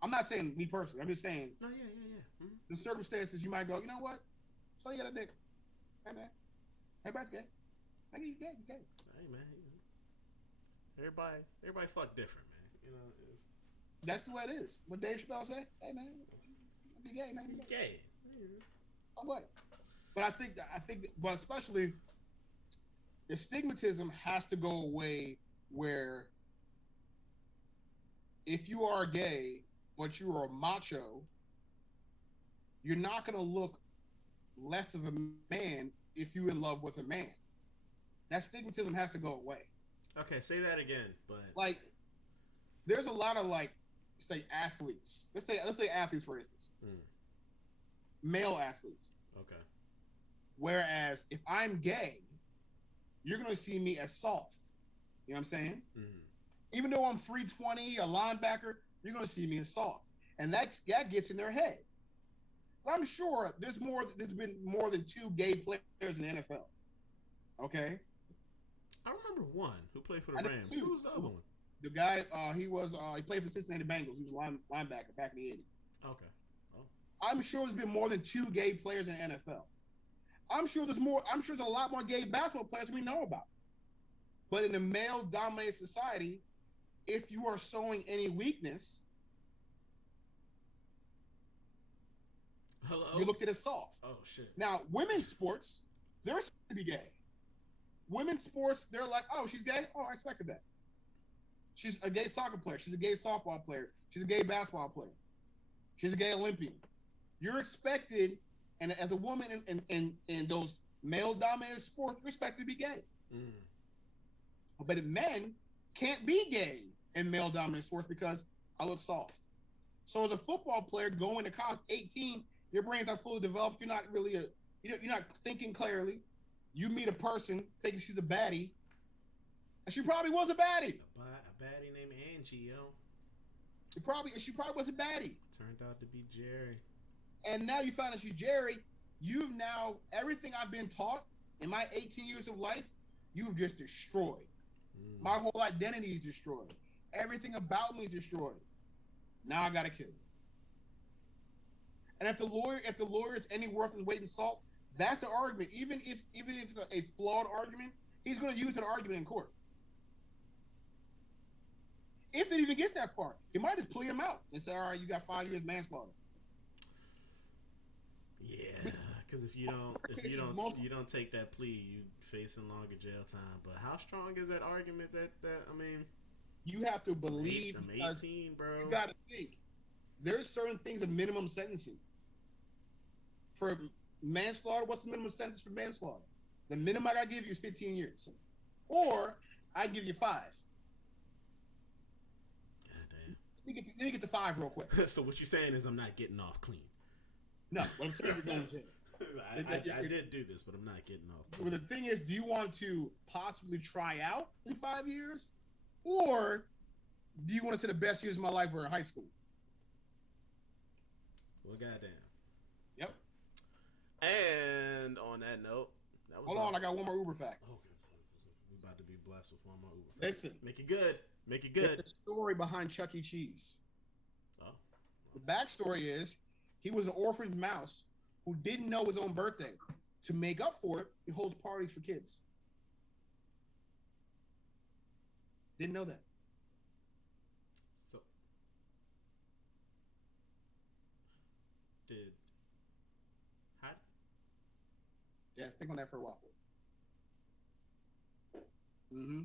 I'm not saying me personally. I'm just saying. No, yeah. Mm-hmm. The circumstances you might go, you know what? So you got a dick. Hey man, everybody's gay. Hey, you gay, you gay. Hey man, everybody fuck different, man. You know, that's the way it is. What Dave Chappelle say? Hey man, be gay, man. Be gay. Oh what? But I think, but especially the stigmatism has to go away. Where if you are gay but you are a macho, you're not going to look less of a man if you're in love with a man. That stigmatism has to go away. Okay, say that again. But like, there's a lot of like, say athletes. Let's say athletes for instance. Male athletes. Okay. Whereas if I'm gay, you're going to see me as soft. You know what I'm saying? Mm-hmm. Even though I'm 320, a linebacker, you're going to see me as soft. And that gets in their head. I'm sure there's been more than 2 gay players in the NFL. Okay? I remember one who played for the Rams. Who was the other one? The guy, he played for the Cincinnati Bengals. He was a linebacker back in the 80s. Okay. Oh. I'm sure there's been more than 2 gay players in the NFL. I'm sure there's a lot more gay basketball players we know about. But in a male-dominated society, if you are showing any weakness, hello, you looked at as soft. Oh shit. Now, women's sports, they're supposed to be gay. Women's sports, they're like, oh, she's gay? Oh, I expected that. She's a gay soccer player. She's a gay softball player. She's a gay basketball player. She's a gay Olympian. You're expected, and as a woman in those male-dominated sports, you're expected to be gay. Mm. But men can't be gay in male-dominated sports because I look soft. So as a football player going to college, 18, your brain's not fully developed. You're not really you're not thinking clearly. You meet a person thinking she's a baddie, and she probably was a baddie. A baddie named Angie, yo. She probably was a baddie. Turned out to be Jerry. And now you find out she's Jerry. You've now, everything I've been taught in my 18 years of life, you've just destroyed. My whole identity is destroyed. Everything about me is destroyed. Now I gotta kill you. And if the lawyer is any worth his weight in salt, that's the argument. Even if it's a flawed argument, he's going to use that argument in court. If it even gets that far, he might just plea him out and say, "All right, you got 5 years manslaughter." Yeah, because if you don't take that plea, you facing longer jail time. But how strong is that argument? That I mean, you have to believe. I'm 18, bro. You got to think. There's certain things of minimum sentencing. For manslaughter, what's the minimum sentence for manslaughter? The minimum I gotta give you is 15 years. Or I give you 5. God damn. Let me get the 5 real quick. So what you're saying is I'm not getting off clean. No, what I'm saying is I did do this, but I'm not getting off clean. Well, the thing is, do you want to possibly try out in 5 years? Or do you want to say the best years of my life were in high school? Well, goddamn. Yep. And on that note, that was hold on, I got one more Uber fact. Okay, we're about to be blessed with one more Uber fact. Listen, make it good. Make it good. The story behind Chuck E. Cheese. Oh. The backstory is he was an orphaned mouse who didn't know his own birthday. To make up for it, he holds parties for kids. Didn't know that. So, did how? Yeah, think on that for a while. Mm-hmm.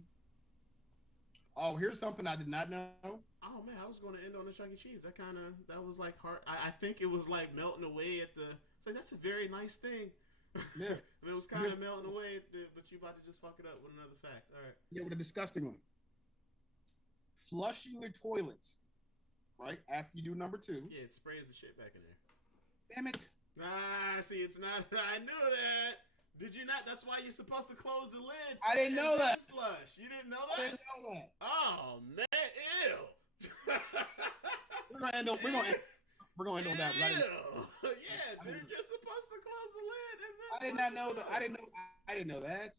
Oh, here's something I did not know. Oh man, I was going to end on the Chuck E. Cheese. That was like hard. I think it was like melting away at the. It's like that's a very nice thing. Yeah. And it was kind of melting away at the. But you about to just fuck it up with another fact. All right. Yeah, with a disgusting one. Flushing your toilet, right after you do number 2. Yeah, it sprays the shit back in there. Damn it! Ah, see, it's not. I knew that. Did you not? That's why you're supposed to close the lid. I didn't know that. Flush. You didn't know that? I didn't know that. Oh man, ew. We're gonna end on that. Yeah, dude, you're supposed to close the lid. And then I did not know that. I didn't know that.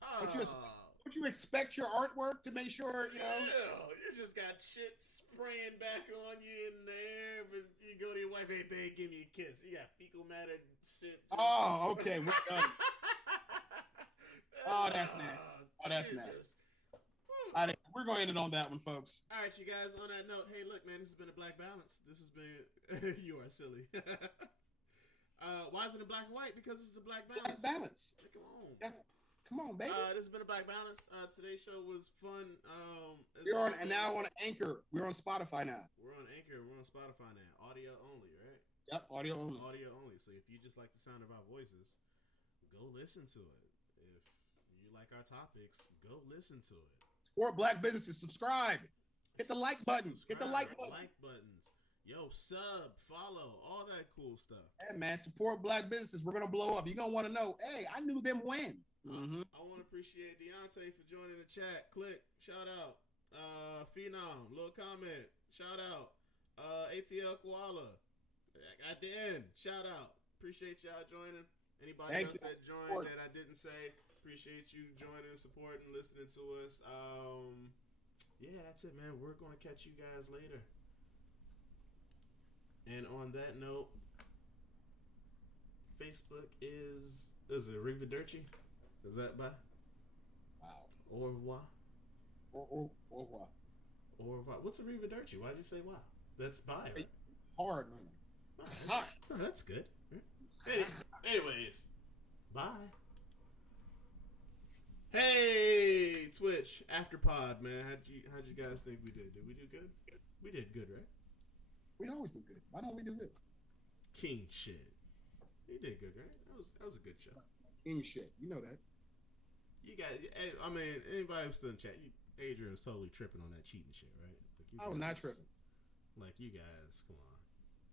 Don't you expect your artwork to make sure you know? Ew, you just got shit spraying back on you in there, but you go to your wife, hey babe, give me a kiss. You got fecal matter shit. Oh, okay, we're done. Oh, that's nasty. Oh, that's nasty. We're going to end it on that one, folks. All right, you guys. On that note, hey, look, man, this has been a Black Balance. This has been you are silly. Why is it a black and white? Because it's a Black Balance. Black Balance. Come on. Come on, baby. This has been a Black Balance. Today's show was fun. And now on Anchor. We're on Spotify now. We're on Anchor. We're on Spotify now. Audio only, right? Yep, audio only. Audio only. So if you just like the sound of our voices, go listen to it. If you like our topics, go listen to it. Support black businesses. Subscribe. Hit the like button. Hit the like button. Like buttons. Yo, sub, follow, all that cool stuff. Hey, man, support black businesses. We're going to blow up. You're going to want to know, hey, I knew them when. Mm-hmm. I want to appreciate Deontay for joining the chat. Click, shout out. Phenom, little comment, shout out. ATL Koala, at the end, shout out. Appreciate y'all joining. Anybody else that joined that I didn't say, appreciate you joining, supporting, listening to us. Yeah, that's it, man. We're going to catch you guys later. And on that note, Facebook is it Arrivederci? Is that by? Wow. Au revoir. Au revoir. Au revoir. What's Arrivederci? Why'd you say wow? That's bye. Right? Hard, man. Oh, that's good. Anyways, bye. Hey, Twitch Afterpod, man. How'd you guys think we did? Did we do good? We did good, right? We always do good. Why don't we do good? King shit. You did good, right? That was a good show. King shit. You know that. You guys, I mean, anybody who's still in chat, Adrian was totally tripping on that cheating shit, right? Like I was not tripping. Like, you guys, come on.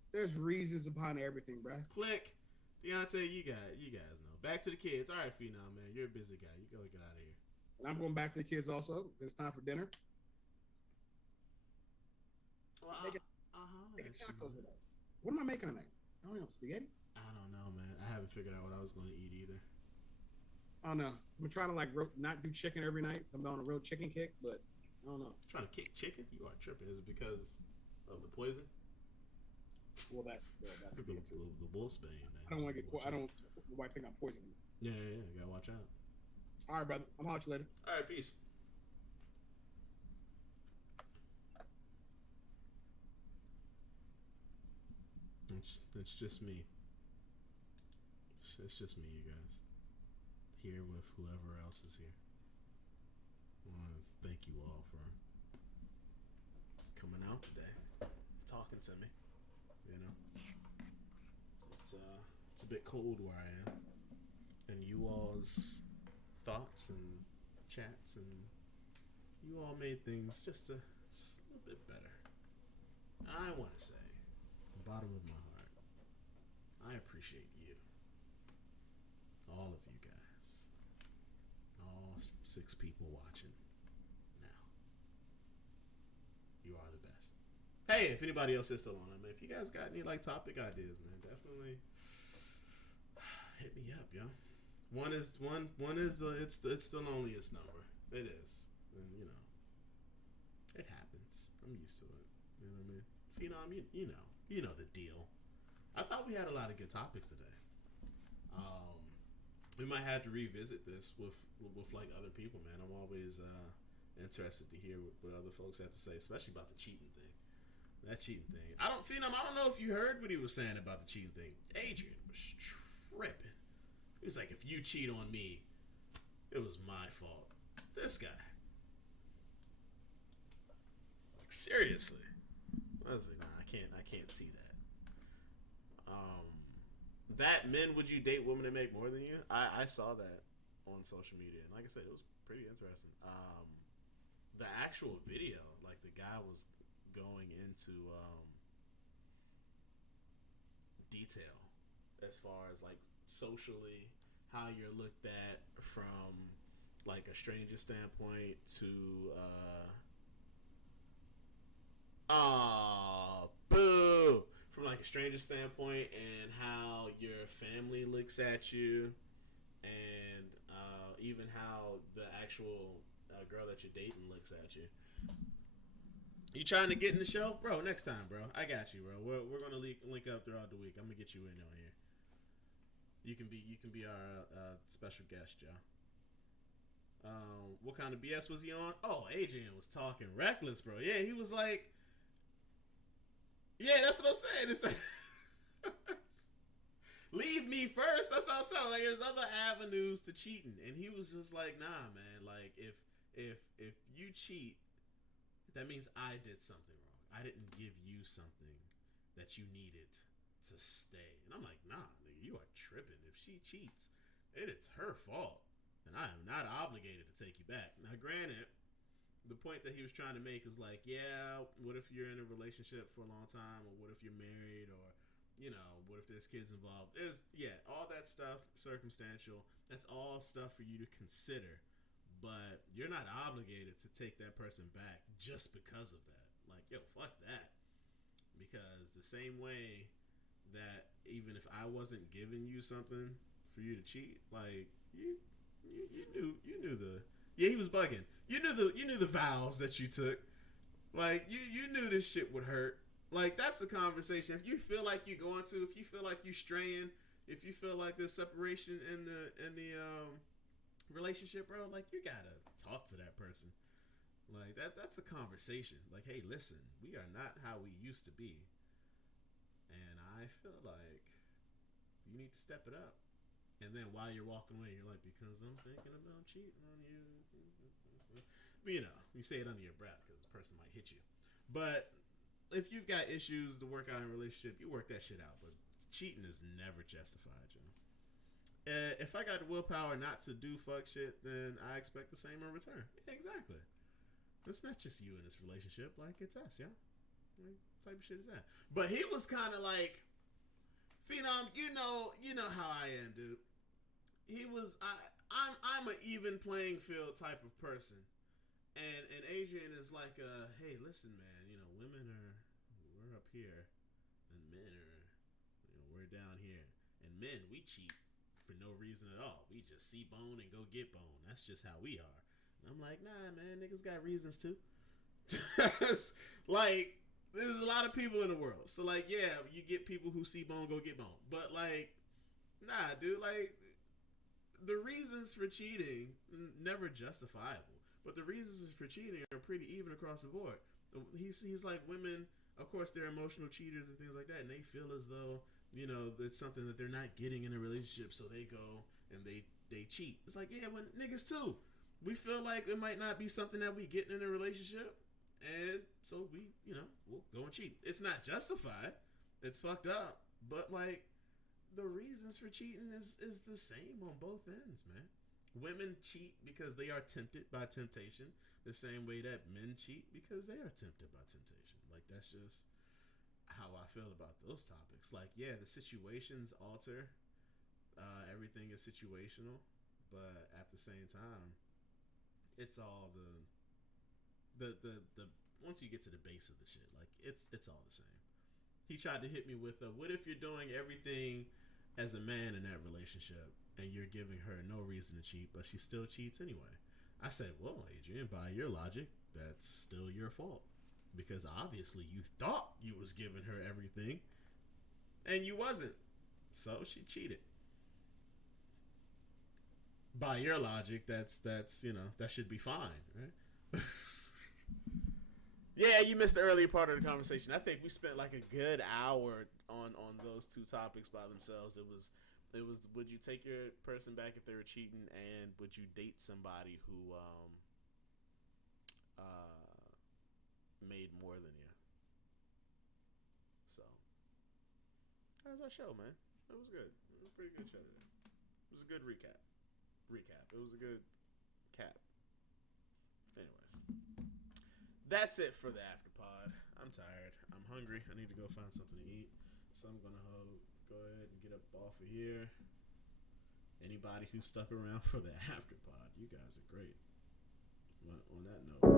There's reasons behind everything, bro. Click. Deontay, you guys know. Back to the kids. All right, Phenom, man. You're a busy guy. You gotta get out of here. And I'm going back to the kids also. It's time for dinner. Well, making tacos today. What am I making tonight? I don't know. Spaghetti? I don't know, man. I haven't figured out what I was going to eat either. I don't know. I'm trying to not do chicken every night. I'm on a real chicken kick, but I don't know. Trying to kick chicken? You are tripping. Is it because of the poison? Well, that's the wolf's bane, man. I don't want to get. I don't. The wife think I'm poisoning. Yeah. You gotta watch out. All right, brother. I'll talk to you later. All right, peace. It's just me. It's just me, you guys. Here with whoever else is here. I want to thank you all for coming out today, talking to me. You know, it's a bit cold where I am, and you all's thoughts and chats and you all made things just a little bit better. I want to say, from the bottom of my heart, I appreciate you. All of you guys. All 6 people watching now. You are the best. Hey, if anybody else is still on, I mean, if you guys got any topic ideas, man, definitely hit me up, yo. It's the loneliest number. It is. And it happens. I'm used to it. You know what I mean? Phenom, you know the deal. I thought we had a lot of good topics today. We might have to revisit this with other people, man. I'm always interested to hear what other folks have to say, especially about the cheating thing. That cheating thing. I don't know if you heard what he was saying about the cheating thing. Adrian was tripping. He was like, if you cheat on me, it was my fault. This guy. Like, seriously. I was like, nah, I can't see that. That men, would you date women that make more than you? I saw that on social media, and like I said, it was pretty interesting. The actual video, like the guy was going into detail as far as like socially how you're looked at from like a stranger standpoint to boo, from like a stranger standpoint, and how your family looks at you, and even how the actual girl that you're dating looks at you. You trying to get in the show, bro? Next time, bro. I got you, bro. We're gonna link up throughout the week. I'm gonna get you in on here. You can be our special guest, Joe. What kind of BS was he on? Oh, Adrian was talking reckless, bro. Yeah, he was like, yeah, that's what I'm saying. It's leave me first. That's what I was telling. Like, there's other avenues to cheating, and he was just like, nah, man. Like, if you cheat, that means I did something wrong. I didn't give you something that you needed to stay. And I'm like, nah, nigga, you are tripping. If she cheats, it's her fault, and I am not obligated to take you back. Now, granted, the point that he was trying to make is like, yeah, what if you're in a relationship for a long time, or what if you're married, or what if there's kids involved? There's all that stuff, circumstantial. That's all stuff for you to consider, but you're not obligated to take that person back just because of that. Like, yo, fuck that. Because the same way that even if I wasn't giving you something for you to cheat, like you knew the he was bugging. You knew the vows that you took. Like you knew this shit would hurt. Like, that's a conversation. If you feel like you're going to, if you feel like you're straying, if you feel like there's separation in the relationship, bro, like, you gotta talk to that person. Like, that's a conversation. Like, hey, listen, we are not how we used to be, and I feel like you need to step it up. And then while you're walking away, you're like, because I'm thinking about cheating on you. But, you say it under your breath because the person might hit you. But if you've got issues to work out in a relationship, you work that shit out. But cheating is never justified, Joe. If I got the willpower not to do fuck shit, then I expect the same in return. Yeah, exactly. It's not just you in this relationship. Like, it's us, yeah. Like, what type of shit is that? But he was kind of like, Phenom, you know how I am, dude. He was, I'm an even playing field type of person. And Adrian is like, hey, listen, man, we're up here, and men are, we're down here. And men, we cheat for no reason at all. We just see bone and go get bone. That's just how we are. And I'm like, nah, man, niggas got reasons too. Like, there's a lot of people in the world. So, like, yeah, you get people who see bone, go get bone. But, like, nah, dude, like, the reasons for cheating, never justifiable. But the reasons for cheating are pretty even across the board. He's like, women, of course, they're emotional cheaters and things like that, and they feel as though, it's something that they're not getting in a relationship, so they go and they cheat. It's like, yeah, when niggas too. We feel like it might not be something that we get in a relationship, and so we, we'll go and cheat. It's not justified. It's fucked up. But, like, the reasons for cheating is the same on both ends, man. Women cheat because they are tempted by temptation, the same way that men cheat because they are tempted by temptation. Like, that's just how I feel about those topics. Like, yeah, the situations alter. Everything is situational, but at the same time, it's all the once you get to the base of the shit, like, it's all the same. He tried to hit me with what if you're doing everything as a man in that relationship and you're giving her no reason to cheat, but she still cheats anyway? I said, well, Adrian, by your logic, that's still your fault. Because obviously you thought you was giving her everything, and you wasn't. So she cheated. By your logic, that's that should be fine, right? Yeah, you missed the earlier part of the conversation. I think we spent like a good hour on those two topics by themselves. It was would you take your person back if they were cheating, and would you date somebody who made more than you? So, how was our show, man? It was good. It was a pretty good show today. It was a good recap. It was a good cap. Anyways, that's it for the afterpod. I'm tired. I'm hungry. I need to go find something to eat. So I'm gonna go ahead and get up off of here anybody who stuck around for the after pod, you guys are great. On that note.